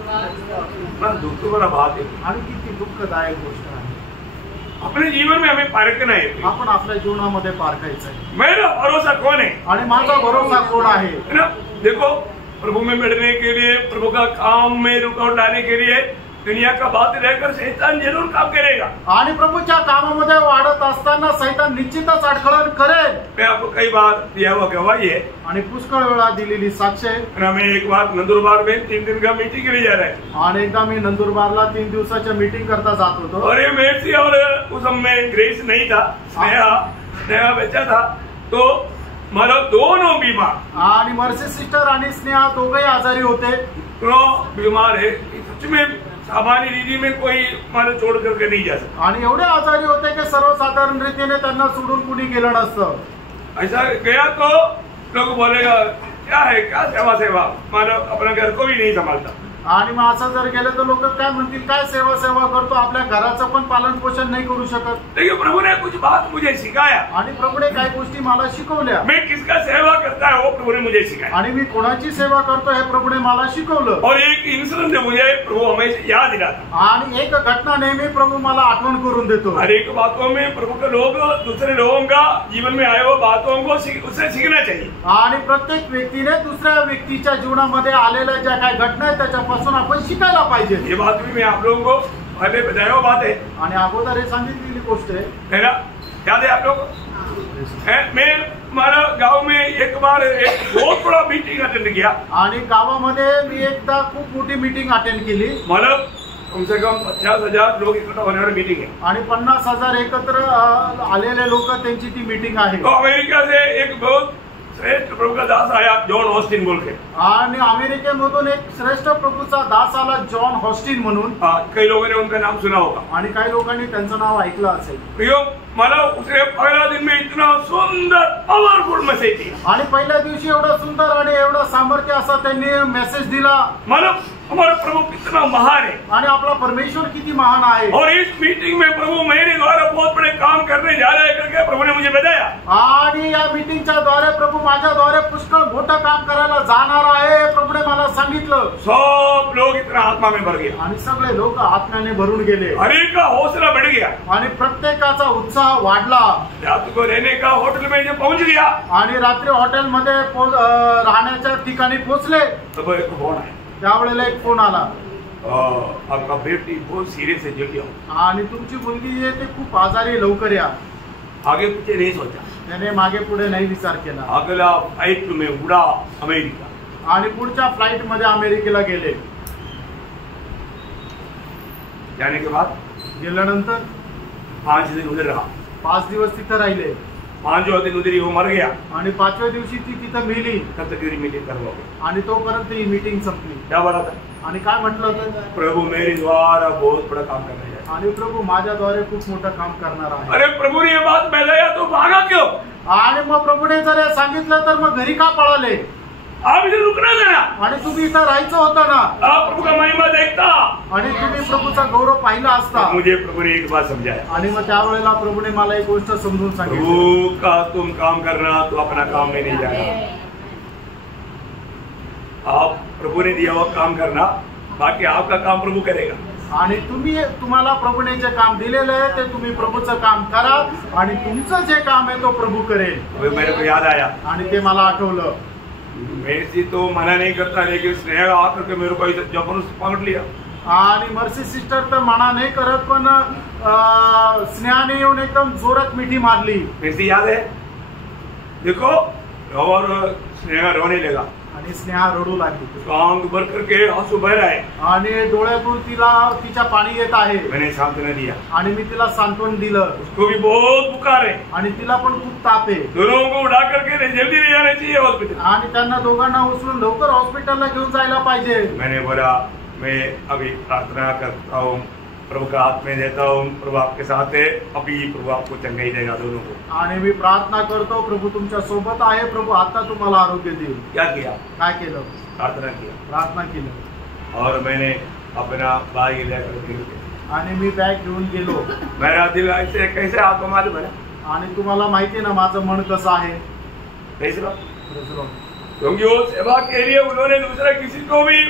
दुख भरा बात है। आणि किती दुःखदायक गोष्ट आहे। अपने जीवन में हमें पारखना है, आपण आपल्या जीवनामध्ये पारखायचं आहे। मेरा भरोसा कौन है? आणि माझा भरोसा कोण आहे? है ना? देखो, प्रभु में बढ़ने के लिए, प्रभु का काम में रुकावट लाने के लिए दुनिया का बात रहकर शैतान जरूर काम करेगा। आणि प्रभूच्या कामामध्ये वाढत असताना सैतान निश्चितच अडखळण करेल। मैं आपको कई बार दिया हुआ गवाही है, आणि पुष्कळ वेळा दिलेली साक्ष आहे। हमें एक बार नंदुरबार में 3 दिन का मीटिंग के लिए जा रहा है। आणि एकदा मी नंदुरबारला 3 दिवसाच्या मीटिंग करता जात होतो। और ये मेर्सी और उस समय ग्रेस नहीं था, स्नेहा बच्चा था, तो हमारा दोनों बीमार। आणि मर्सी सिस्टर आणि स्नेहा दोघंही आजारी होते। दोनों बीमार है, सच में सामान्य रीति में कोई माला छोड़ करके नहीं जा सकता। आणि एवढे आजारी होते की सर्वसाधारण रीतीने त्यांना सोडून कुणी गेलं नसतं। ऐसा गया तो लोग बोलेगा क्या है, क्या सेवा मानो अपना घर को भी नहीं संभालता। आणि मग असं जर गेलं तर लोक काय म्हणतील, काय सेवा करतो, आपल्या घराचं पण पालन पोषण नाही करू शकत। लेकिन प्रभु ने कुछ बात मुझे सिखाया, आणि प्रभूने काही गोष्टी मला शिकवल्या। मैं किसका सेवा करता है वो प्रभु ने मुझे सिखाया, आणि मी कोणाची सेवा करतो हे प्रभूने मला शिकवलं। और एक इंसिडेंट ने मुझे प्रभु हमेशा याद दिलाता। आणि एक घटना नेहमी प्रभू मला आठवण करून देतो। हर एक बातों में प्रभु के लोग दूसरे लोगों का जीवन में आए हुए बातों को उससे सीखना चाहिए। आणि प्रत्येक व्यक्तीने दुसऱ्या व्यक्तीच्या जीवनामध्ये आलेल्या ज्या काही घटना आहेत त्याच्यापासून आपण शिकायला पाहिजे। ये बात भी मैं आप लोगों को पहले बताया हुआ बात है। आणि अगोदर हे सांगितलेली गोष्ट है ना, याद है आप लोग? मैं हमारा गांव में एक बार एक बहुत बड़ा मीटिंग अटेंड किया। आणि गावामध्ये मी एकदा खूप मोठी मीटिंग अटेंड केली। मतलब कम से कम 50,000 लोग इकट्ठा होने वाली मीटिंग है। आणि 50,000 एकत्र आलेले लोक त्यांची ती मीटिंग आहे। तो अमेरिका से एक बहुत श्रेष्ठ प्रभु का दास आया, जॉन ऑस्टिन बोल के। आणि अमेरिकेमधून एक श्रेष्ठ प्रभूचा दास आला, जॉन हॉस्टिन म्हणून। कई लोगों ने उनका नाम सुना होगा आणि काही लोकांनी त्यांचं नाव ऐकलं असेल। प्रियो, मला उसने पहला दिन में इतना सुंदर पावरफुल मैसेज दिया आणि पहिल्या दिवशी एवढा सुंदर आणि एवढा सामर्थ्य असा त्यांनी मेसेज दिला। मानो हमारा प्रभु कितना महान है आणि आपला परमेश्वर किती महान आहे। और इस मीटिंग में प्रभु मेरे द्वारा बहुत बड़े काम करने जा रहे हैं करके प्रभु ने मुझे बताया। आणि या मीटिंगच्या द्वारे प्रभु माझ्या द्वारे पुष्कळ मोठं काम करायला जाणार आहे, प्रभुने मला सांगितलं। सब लोग इतना आत्मा में भर गया आणि सगळे लोक आत्म्याने भरून गेले। हर एक का हौसला बढ़ गया आणि प्रत्येकाचा उत्साह वाढला। रात को रहने का होटल में जब पहुंच गया आणि रात्री हॉटेलमध्ये राहण्याच्या ठिकाणी पोहोचले, तब एक फोन आया, त्यावेळेला एक फोन आला, आपका बेटी बहुत सीरियस है, जल्दी आओ। आणि तुमची मुलगी जी आहे ते खूप आजारी, लवकर या। आगे पीछे नहीं सोचा, त्याने मागे पुढे नाही विचार केला। अगला फ्लाइट में उड़ा अमेरिका। आणि पुढच्या फ्लाइट मध्ये अमेरिकेला गेले। जाने के बाद गेल्यानंतर 5 दिन उधर रहा। 5 दिवस तिथं राहिले। 5वें दिन उधर ही वो मर गया। आणि 5व्या दिवशी ती तिथं मेली। तब तक मेरी मीटिंग करवा गई। आणि तोपर्यंत ही मीटिंग संपली। क्या बोला था? आणि काय म्हटलं होतं? प्रभु मेरे द्वारा बहुत बड़ा काम करने जा रहा है। आणि प्रभु माझ्याद्वारे खूप मोठं काम करणार आहे। अरे प्रभु ने ये बात फैलाया तो भागा क्यों? आणि मग प्रभुने जर हे सांगितलं तर मग घरी का पळाले? आप इधर रुकना था ना, आणि तुम्ही इथं राहायचं होतं ना, आप प्रभु का महिमा देखता आणि तुम्ही प्रभूचा गौरव पाहिला असता। मुझे प्रभु ने एक बात समझाया। आणि मग त्यावेळेला प्रभुने मला एक गोष्ट समजून सांगितली, प्रभु का तुम काम करना, तो अपना काम में नहीं जाना। आप प्रभु ने दिया हुआ काम करना, बाकी आपका काम प्रभु करेगा। आणि तुम्हाला प्रभुने जे काम दिलेलं आहे ते तुम्ही प्रभूचं काम करा, आणि तुमचं जे काम आहे तो प्रभू करेल। अभी मेरे को याद आया, आणि ते मला आठवलं। मेरे से तो मना नहीं करता, लेकिन स्नेह आकर के मेरे को जबरन पकड़ लिया। आणि मर्सी सिस्टर तर मना नाही करत, पण स्नेहाने येऊन एकदम जोरात मिठी मारली। मेरे से याद है, देखो, और स्नेह रोने लगा। आणि स्नेहा रडू लागली। आंख भर करके आंसू बह रहा है। आणि डोळ्यातून तिच्या पाणी येत आहे। मैंने सांत्वना दिया। आणि मी तिला सांत्वन दिलं। उसको भी बहुत बुखार है। आणि तिला पण खूप ताप आहे। दोनों को उठा करके जल्दी ले जाना चाहिए हॉस्पिटल। आणि त्यांना दोघांना उचलून लवकर हॉस्पिटलला घेऊन जायला पाहिजे। मैंने बोला, मैं अभी प्रार्थना करता हूँ, प्रभु का हाथ में देता हूँ, प्रभु आपके साथ है, अभी प्रभु आपको चंगाई देगा दोनों को। आणि मी प्रार्थना करतो, प्रभु तुमच्या सोबत आहे, प्रभु आता तुम्हाला आरोग्य देईल। क्या किया? काय केलं? प्रार्थना किया। प्रार्थना केलं। और मैंने अपना बैग लेकर के, आणि मी बॅग घेऊन गेलो। मेरा दिल ऐसे कैसे आपको मालूम है? आणि तुम्हाला माहिती ना माझं मन कसं आहे। क्योंकि वो सेवा के लिए उन्होंने दूसरा किसी को भी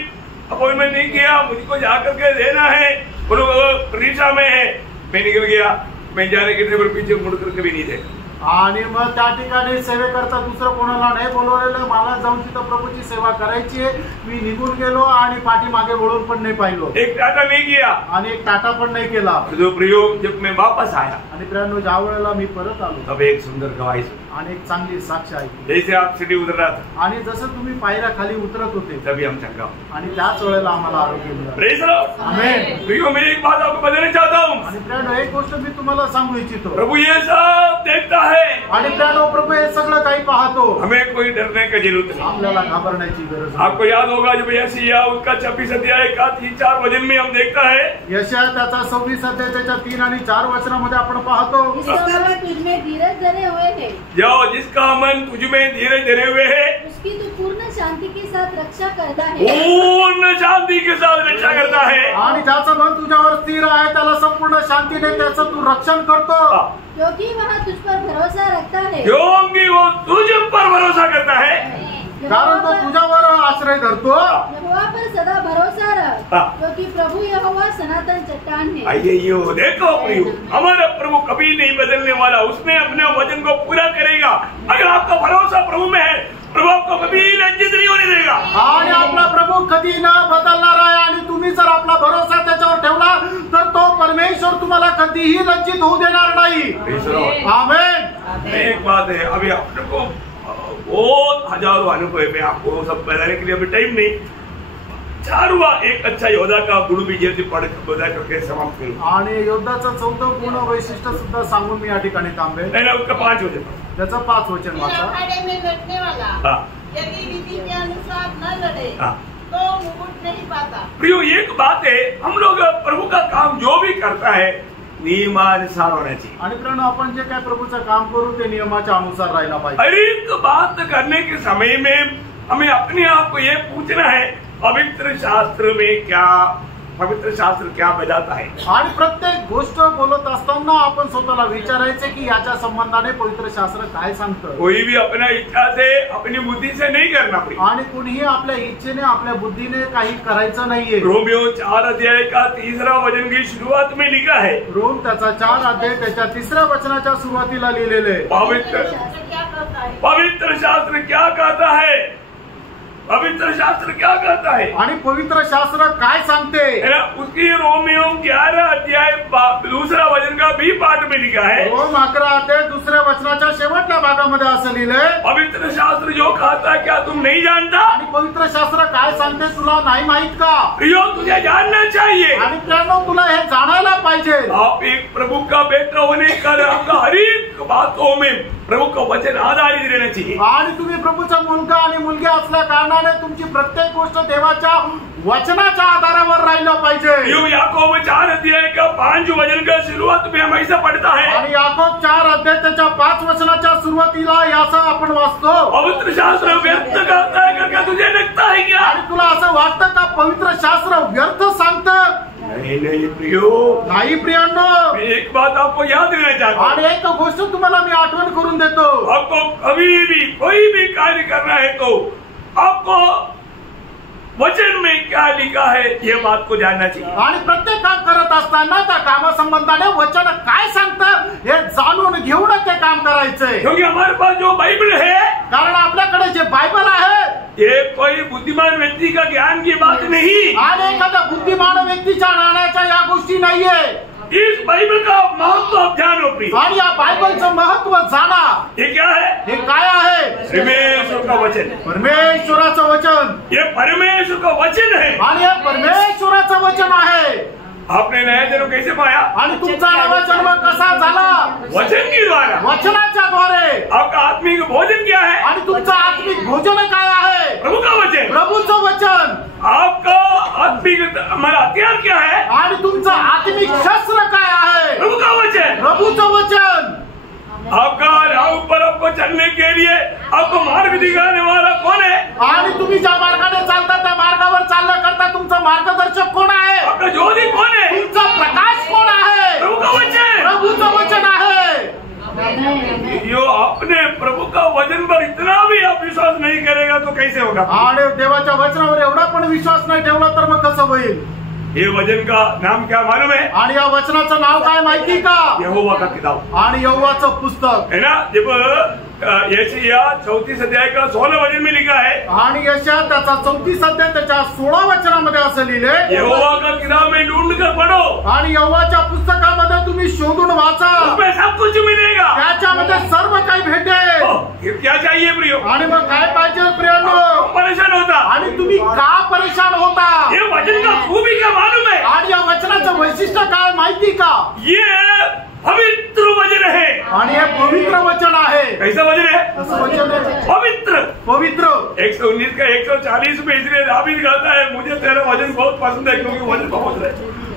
अपॉइंटमेंट नहीं किया, मुझको जाकर के देना है, परीक्षा में है। मैं निकल गया, मैं जाने के टेबल पीछे मुड़ करके भी नहीं देखा। आणि मग त्या ठिकाणी सेवेकरता दुसरं कोणाला नाही बोलवलेलं, मला जाऊन तिथं प्रभूची सेवा करायची आहे। मी निघून गेलो आणि पाठीमागे वळून पण नाही पाहिलो। एक टाटा नहीं किया आणि एक टाटा पण नाही केला। जो प्रयोग जब मैं वापस आया, आणि प्रियांनो ज्या वेळेला मी परत आलो, तब एक सुंदर गवाही सुनी। आणि एक चांगली साक्ष ऐकली। जैसे आप सीढ़ी उतर रहा था, आणि जसं तुम्ही पायऱ्या खाली उतरत होते, तभी हम चंगा हो। आणि त्याच वेळेला आम्हाला आरोग्य मिळालं। Praise the Lord. आमेन। प्रियो, मैं एक बात आपको बताना चाहता हूँ, आणि प्रियांनो एक गोष्ट मी तुम्हाला सांगू इच्छितो, प्रभु ये सब देखता है। आणि प्रियांनो प्रभू हे सगळं काही पाहतो। हमें कोई डरने की जरूरत नहीं। आपल्याला घाबरण्याची गरज नाही। आपको याद होगा जब यशायाह उसका 26 अध्याय का 3-4 वचन में हम देखता है, यशायाह त्याचा 26 अध्याय त्याच्या 3 आणि 4 वचनामध्ये आपण पाहतो, जिसका मन तुझमें धीरज धरे हुए है, जो जिसका मन तुझ में धीरज धरे हुए है, उसकी तू पूर्ण शांति के साथ रक्षा करता है। पूर्ण शांति के साथ रक्षा करता है। आणि ज्याचं मन तुझ्यावर स्थिर आहे त्याला संपूर्ण शांतीने त्याचं तू रक्षण करतो, क्योंकि वह तुझ पर भरोसा रखता है। क्योंकि वो तुझ पर भरोसा करता है, कारण तो तुझ्यावर आश्रय धरतो। यहोवा पर सदा भरोसा रख, क्योंकि प्रभु यहोवा सनातन चट्टान है। आइए यो देखो प्रियो, हमारा प्रभु कभी नहीं बदलने वाला, उसने अपने वचन को पूरा करेगा। अगर आपका भरोसा प्रभु में है, प्रभु आपको कभी लज्जित नहीं होने देगा। आणि आपला प्रभू कधी न बदलणार आहे, आणि तुम्ही जर आपला भरोसा त्याच्यावर ठेवला तर तो परमेश्वर तुम्हाला कधीही लज्जित होऊ देणार नाही। आमेन। एक बात है, अभी आप को बहुत हजारों अनुभव है, मैं आपको सब बताने के लिए अभी टाइम नहीं। 4वां एक अच्छा योद्धा का गुण भी ये पढ़ बता करके समाप्त करूं। आणि योद्धाचं 4थं गुण वैशिष्ट्य सुद्धा सांगून मी या ठिकाणी थांबेन। नहीं उसका 5 वचन, त्याचं 5 वचन वाचा। अखाड़े में लड़ने वाला यदि विधि के अनुसार न लड़े तो मुकुट नहीं पाता। प्रियो एक बात है, हम लोग प्रभु का काम जो भी करता है नियमानुसार होना चाहिए। आणि प्रिय आपण जे काय प्रभूचं काम करू ते नियमाच्या अनुसार राहायला पाहिजे। हर एक बात करने के समय में हमें अपने आप को ये पूछना है पवित्र शास्त्र में क्या, पवित्र शास्त्र क्या बजाता है। आणि प्रत्येक गोष्ट बोलत असताना आपण स्वतःला विचारायचे की याच्या संबंधाने पवित्र शास्त्र काय सांगतं। कोई भी अपना इच्छा से अपनी बुद्धि से नहीं करना प्रिय। आणि कुणीही आपल्या इच्छेने आपल्या बुद्धीने काही करायचं नाहीये। रोमियो 4 अध्याय का 3रा वचन की शुरुआत में लिखा है, रोम त्याचा 4 अध्याय त्याच्या 3ऱ्या वचनाच्या सुरुवातीला लिहिलेले आहे, पवित्र क्या करता है? पवित्र शास्त्र क्या कहता है, पवित्र शास्त्र क्या कहता है। आणि पवित्र शास्त्र काय सांगते है ना, उसकी रोमियो 11 अध्याय 2रा वचन का भी पाठ में लिखा है। रोम 11 अध्याय 2ऱ्या वचनाच्या शेवटच्या भागामध्ये असं लिहिलंय, पवित्र शास्त्र जो कहता है क्या तुम नहीं जानता। आणि पवित्र शास्त्र काय सांगते तुला नाही माहित का। प्रियो तुझे जानना चाहिए, आणि प्रियांनो तुला हे जाणायला पाहिजे। आप एक प्रभु का बेटा होने का आपका हर एक बातों में प्रभु का वचन आधारित रहना चाहिए। आणि तुम्ही प्रभूचा मुलगा आणि मुलगी असल्या कारणाने तुमची प्रत्येक गोष्ट देवाच्या वचनाच्या आधारावर राहिलं पाहिजे। याकोब 4 अध्याय का 5 वचन का शुरुआत में हम ऐसा पढ़ता है, आणि याकोब 4 अध्याय त्याच्या 5 वचनाच्या सुरुवातीला याचा आपण वाचतो, पवित्र शास्त्र व्यर्थ कहता है करके तुझे लगता है क्या। आणि तुला असं वाटतं का पवित्र शास्त्र व्यर्थ सांगतं। नहीं नहीं प्रियो, नाही प्रियांनो, मैं एक बात आपको याद देना चाहता हूँ। आणि एक गोष्ट तुम्हाला मी आठवण करून देतो, आपको कभी भी कोई भी कार्य करना है तो आपको वचन में क्या लिखा है ये बात को जानना चाहिए। आणि प्रत्येक काम करत असताना त्या कामासंबंधाने वचन काय सांगतं हे जाणून घेऊनच ते काम करायचंय। क्योंकि हमारे पास जो बाइबल है, कारण आपल्याकडे जे बायबल आहे ये कोई बुद्धिमान व्यक्ति का ज्ञान की बात नहीं, आणि एखाद्या बुद्धिमान व्यक्तीच्या ज्ञानाच्या या गोष्टी नाहीये। इस बाइबल का महत्व आप जानो प्रिय। आणि या बायबलचं महत्व जाणा। ये क्या है? हे काय आहे? परमेश्वर का वचन, परमेश्वराचं वचन। ये परमेश्वर का वचन है। आणि हे परमेश्वराचं वचन आहे। आपने नया जन्म कैसे पाया? आणि तुमचा नवा जन्म कसा झाला? वचन के द्वारा। वचनाच्या द्वारे। आपका आत्मिक भोजन क्या है? आणि तुमचं आत्मिक भोजन काय आहे? प्रभु का वचन। प्रभूचं वचन। आपका आत्मिक हमारा हथियार क्या है? आणि तुमचं आत्मिक शस्त्र काय आहे? प्रभु का वचन। प्रभूचं वचन। आपका राह पर आपको चलने के लिए आपको मार्ग दिखाने वाला कौन है? आणि तुम्ही ज्या मार्गाने चालता त्या मार्गावर चालण्याकरता तुमचं मार्गदर्शक कोण आहे? आपका ज्योति कौन है? तुमचा प्रकाश कोण आहे? प्रभु का वचन। प्रभूचं वचन आहे। यो अपने प्रभु का वचन पर इतना भी आप विश्वास नहीं करेगा तो कैसे होगा? आणि देवाच्या वचनावर एवढा पण विश्वास नाही ठेवला तर मग कसं होईल? ये वचन का नाम क्या मालूम है? आणि या वचनाचं नाव काय माहिती का? यहोवा का किताब। आणि यहोवाचं पुस्तक है ना। जब यशाया 34 अध्याय का 16 वचन में लिखा है, आणि यशाया त्याचा 34 अध्याय त्याच्या 16 वचनामध्ये असं लिहिलंय, यहोवा का किताब में ढूंढ कर पढ़ो, आणि यहोवाच्या पुस्तकामध्ये तुम्ही शोधून वाचा, उसमें सब कुछ मिलेगा, त्याच्यामध्ये सर्व काही भेटेल। ये क्या चाहिए प्रियो? आणि मग काय पाहिजे प्रियांनो? परेशान होता। आणि तुम्ही का परेशान होता? ये वचन का खूबी क्या मालूम है? आणि या वचनाचं वैशिष्ट्य काय माहिती का? ये पवित्र वचन है। आणि हे पवित्र वचन आहे। कैसा वचन है? असं वचन आहे पवित्र। पवित्र। 119 का 140 में इसलिए दावीद गाता है, मुझे तेरा वचन बहुत पसंद है क्योंकि वचन बहुत है।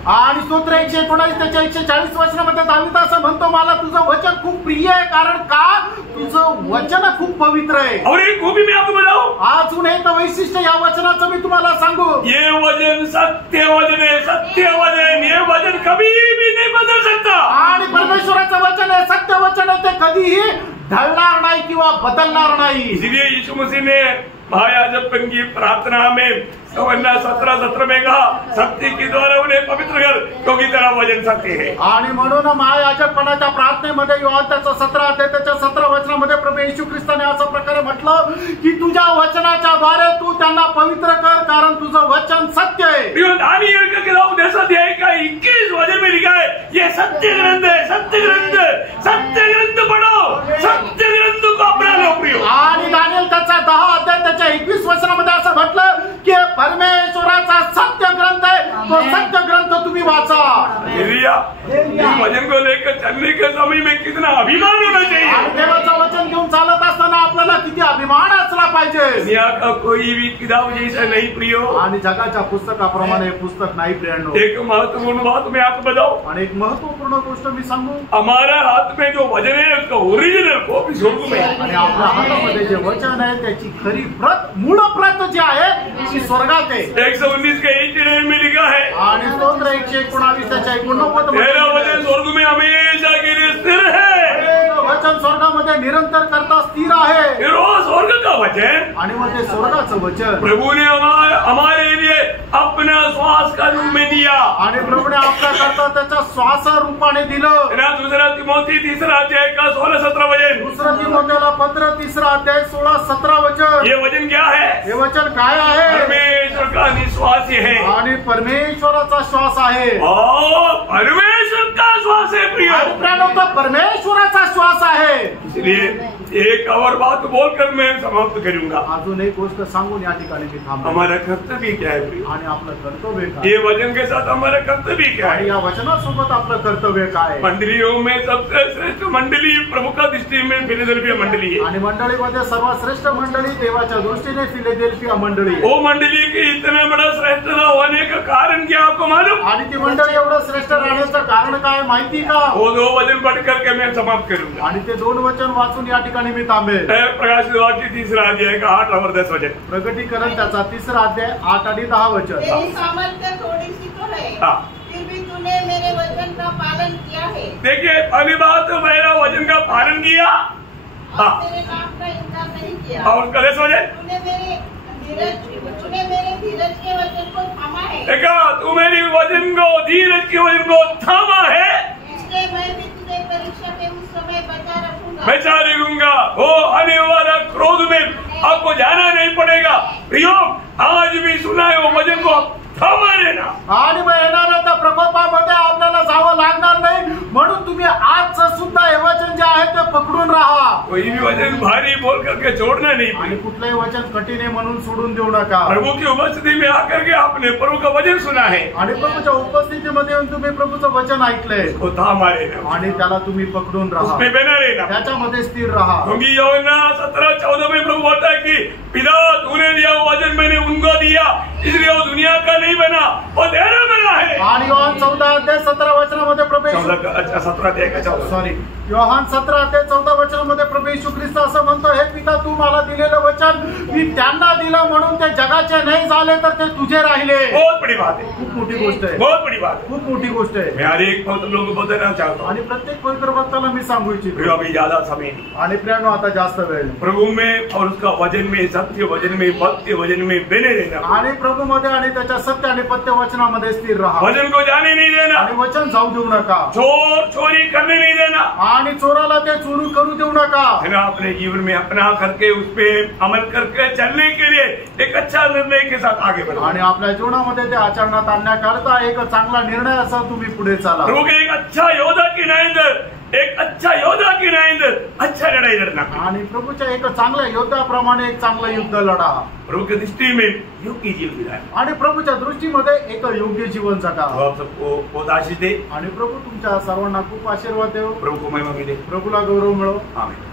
आणि स्तोत्र 119 त्याच्या 140 वचनामध्ये दावीद असं म्हणतो, मला तुझं वचन खूप प्रिय आहे, कारण का तुझं वचन खूप पवित्र आहे। और एक खूबी मैं आपको बताऊं, अजून एक वैशिष्ट्य या वचनाचं मी तुम्हाला सांगू, ये वचन सत्य वचन है, सत्य वचन। ये वचन कभी भी नहीं बदल सकता। आणि परमेश्वराचं वचन आहे, सत्य वचन आहे, ते कधीही ढळणार नाही किंवा बदलणार नाही। इसलिए यीशु मसीह ने महायाजकपन की प्रार्थना में 17:17 में कहा, सत्य के द्वारा उन्हें पवित्र कर क्योंकि तेरा वचन सत्य है। आणि म्हणून महायाजकपणाच्या प्रार्थनेमध्ये योहान त्याचा 17 अध्याय त्याच्या 17 वचनामध्ये प्रभू येशू ख्रिस्ताने अशा प्रकारे म्हटलं की तुझ्या वचनाच्या द्वारे तू त्यांना पवित्र कर, कारण तुझं वचन सत्य आहे। दानियल का किताब 10 अध्याय का 21 वचन में लिखा है, ये सत्य ग्रंथ है, सत्य ग्रंथ, सत्य ग्रंथ पढ़ो, सत्य ग्रंथ को अपना लो प्रियो। आणि दानियल त्याचा 10 अध्याय त्याच्या 21 वचनामध्ये असं म्हटलं की परमेश्वराचा इस वचन को लेकर चलने के समय में कितना अभिमान होना चाहिए। आणि देवाचं वचन घेऊन चालत असताना आपल्याला किती अभिमान असला पाहिजे। दुनिया का कोई भी किताब जैसा नहीं प्रियो, आणि जगाच्या पुस्तकाप्रमाणे हे पुस्तक नाही प्रियांनो। एक महत्वपूर्ण बात मैं आपको बताऊं, आणि एक महत्वपूर्ण गोष्ट मी सांगू, हमारा हाथ में जो वचन है उसका ओरिजिनल कॉपी स्वर्ग में है। आणि आपल्या हातामध्ये जे वचन आहे त्याची खरी प्रत, मूळ प्रत जी आहे ती स्वर्गात आहे। 119 के 89 में लिखा है, आणि स्तोत्र 119 त्याच्या 89 तेरा वचन स्वर्ग में हमेशा के लिए स्थिर है। वचन स्वर्गामध्ये निरंतर करता स्थिर आहे। रोज स्वर्ग का वचन, आणि मग ते स्वर्गाचं वचन प्रभु ने हमारे लिए अपना श्वास का रूप में दिया। आणि प्रभूने आपल्या करता त्याच्या श्वास रूपाने दिलं। दूसरा तिमोथी 3 अध्याय का 16-17 वचन, दुसरा तिमोथेला पत्र 3 अध्याय 16-17 वचन। ये वचन क्या है? हे वचन काय आहे? परमेश्वर का निश्वास है आणि परमेश्वराचा श्वास आहे। परमेश्वर का श्वास है प्रिय, तो परमेश्वराचा श्वास आहे। इसलिए एक और बात बोलकर मैं समाप्त करूंगा। अजून एक गोष्ट सांगून या ठिकाणी मी थांबतो। हमारा कर्तव्य क्या है प्रिय? आणि आपलं कर्तव्य काय? ये वचन के साथ हमारा कर्तव्य क्या आणि है? या वचनासोबत आपलं कर्तव्य काय? मंडलियों में सबसे श्रेष्ठ मंडली प्रभु का दृष्टि में फिलाडेल्फिया मंडली है। आणि मंडळीमध्ये सर्वश्रेष्ठ मंडळी देवाच्या दृष्टीने फिलाडेल्फिया मंडळी आहे। वो मंडली की इतना बड़ा श्रेष्ठ होने का कारण क्या आपको मालूम? आणि ती मंडळी एवढं श्रेष्ठ राहण्याचं कारण काय माहिती का? वो 2 वचन पढ़ करके मैं समाप्त करूंगा। आणि ते 2 वचन वाचून या ठिकाणी मी थांबेल। प्रकाशित वाक्य 3 अध्याय का 8 और 10 वचन, प्रकटीकरण त्याचा 3 अध्याय 8 आणि 10 वचन। तेरी सामर्थ्य थोड़ी सी तो है, फिर भी तूने मेरे वचन का पालन किया है। देखिए पहली बात तो मेरा वचन का पालन किया और तेरे नाम का इनकार नहीं किया। और कलेश वचन, तूने मेरे धीरज के वचन को थामा है। देखा तू मेरी वचन को, धीरज के वचन को थामा है, इसलिए मैं भी तुझे परीक्षा के उस समय बचा रखूंगा। बचा रहूंगा। वो आने वाला क्रोध में आपको जाना नहीं पड़ेगा। प्रियो आज भी सुनाए वो वचन को थामा रहना। आणि मग येणाऱ्या त्या प्रकोपामध्ये आपल्याला जावं लागणार नाही, म्हणून तुम्ही आजचं सुद्धा हे वचन जे आहे ते पकडून राहा। कोई भी वचन भारी बोल करके छोड़ना नहीं। आणि कुठलंही वचन कठीण आहे म्हणून सोडून देऊ नका। प्रभु की उपस्थिति में आकर के आपने प्रभु का वचन सुना है, आणि प्रभूच्या उपस्थितीमध्ये येऊन तुम्ही प्रभूचं वचन ऐकलंय, वो थामा रहना, आणि त्याला तुम्ही पकडून राहा, उसमें बना रहना। त्याच्यामध्ये स्थिर राहा। क्योंकि यूहन्ना 17-14 में प्रभु बोलता है कि पिता तूने दिया वो वचन मैंने उनको दिया, इसलिए वो दुनिया का नहीं बना, वो तेरा बना है। आणि योहान 14 अध्याय 17 वचनामध्ये प्रभू 17 अध्याय का 14 सॉरी योहान 17 अध्याय 14 वचनामध्ये प्रभू येशू ख्रिस्त असं म्हणतो, हे पिता तू मला दिलेलं वचन मी त्यांना दिलं म्हणून ते जगाचे नाही झाले तर ते तुझे राहिले। बहुत बड़ी बात है, खूप मोठी गोष्ट आहे, बहुत बड़ी बात है। खूप मोठी गोष्ट आहे। मैं हर एक पवित्र लोगों को बताना चाहता हूँ, आणि प्रत्येक पवित्र भक्ताला मी सांगू इच्छितो, अभी ज्यादा समय नहीं, आणि प्रियांनो आता जास्त वेळ नाही। प्रभु में और उसका वचन में, सत्य वचन में, भक्ति वचन में बने रहना। आणि प्रभूमध्ये आणि त्याच्या सत्य आणि पत्य वचनामध्ये स्थिर राहा। वचन को जाने नहीं देना, आणि वचन जाऊ देऊ नका, चोर चोरी करने नहीं देना, आणि चोराला ते चोरी करू देऊ नका। है ना, अपने जीवन में अपना करके उस पे अमल करके चलने के लिए एक अच्छा निर्णय के साथ आगे बढ़ो। आणि आपल्या जीवनामध्ये ते आचरणात आणण्याकरता एक चांगला निर्णय असा तुम्ही पुढे चाला। प्रभु के एक अच्छा योद्धा की नाइंदर, एक अच्छा योद्धा की नाइंदर अच्छा लड़ाई लड़ना। आणि प्रभूच्या एक चांगल्या योद्धाप्रमाणे एक चांगलं युद्ध लढा। प्रभु की दृष्टि में योग्य जीवन बिताए, आणि प्रभूच्या दृष्टीमध्ये एक योग्य जीवन जगा। आप सबको बहुत आशीष दे, आणि प्रभू तुमच्या सर्वांना खूप आशीर्वाद देव, प्रभु को महिमा मिले। प्रभूला गौरव मिळो। आमीन।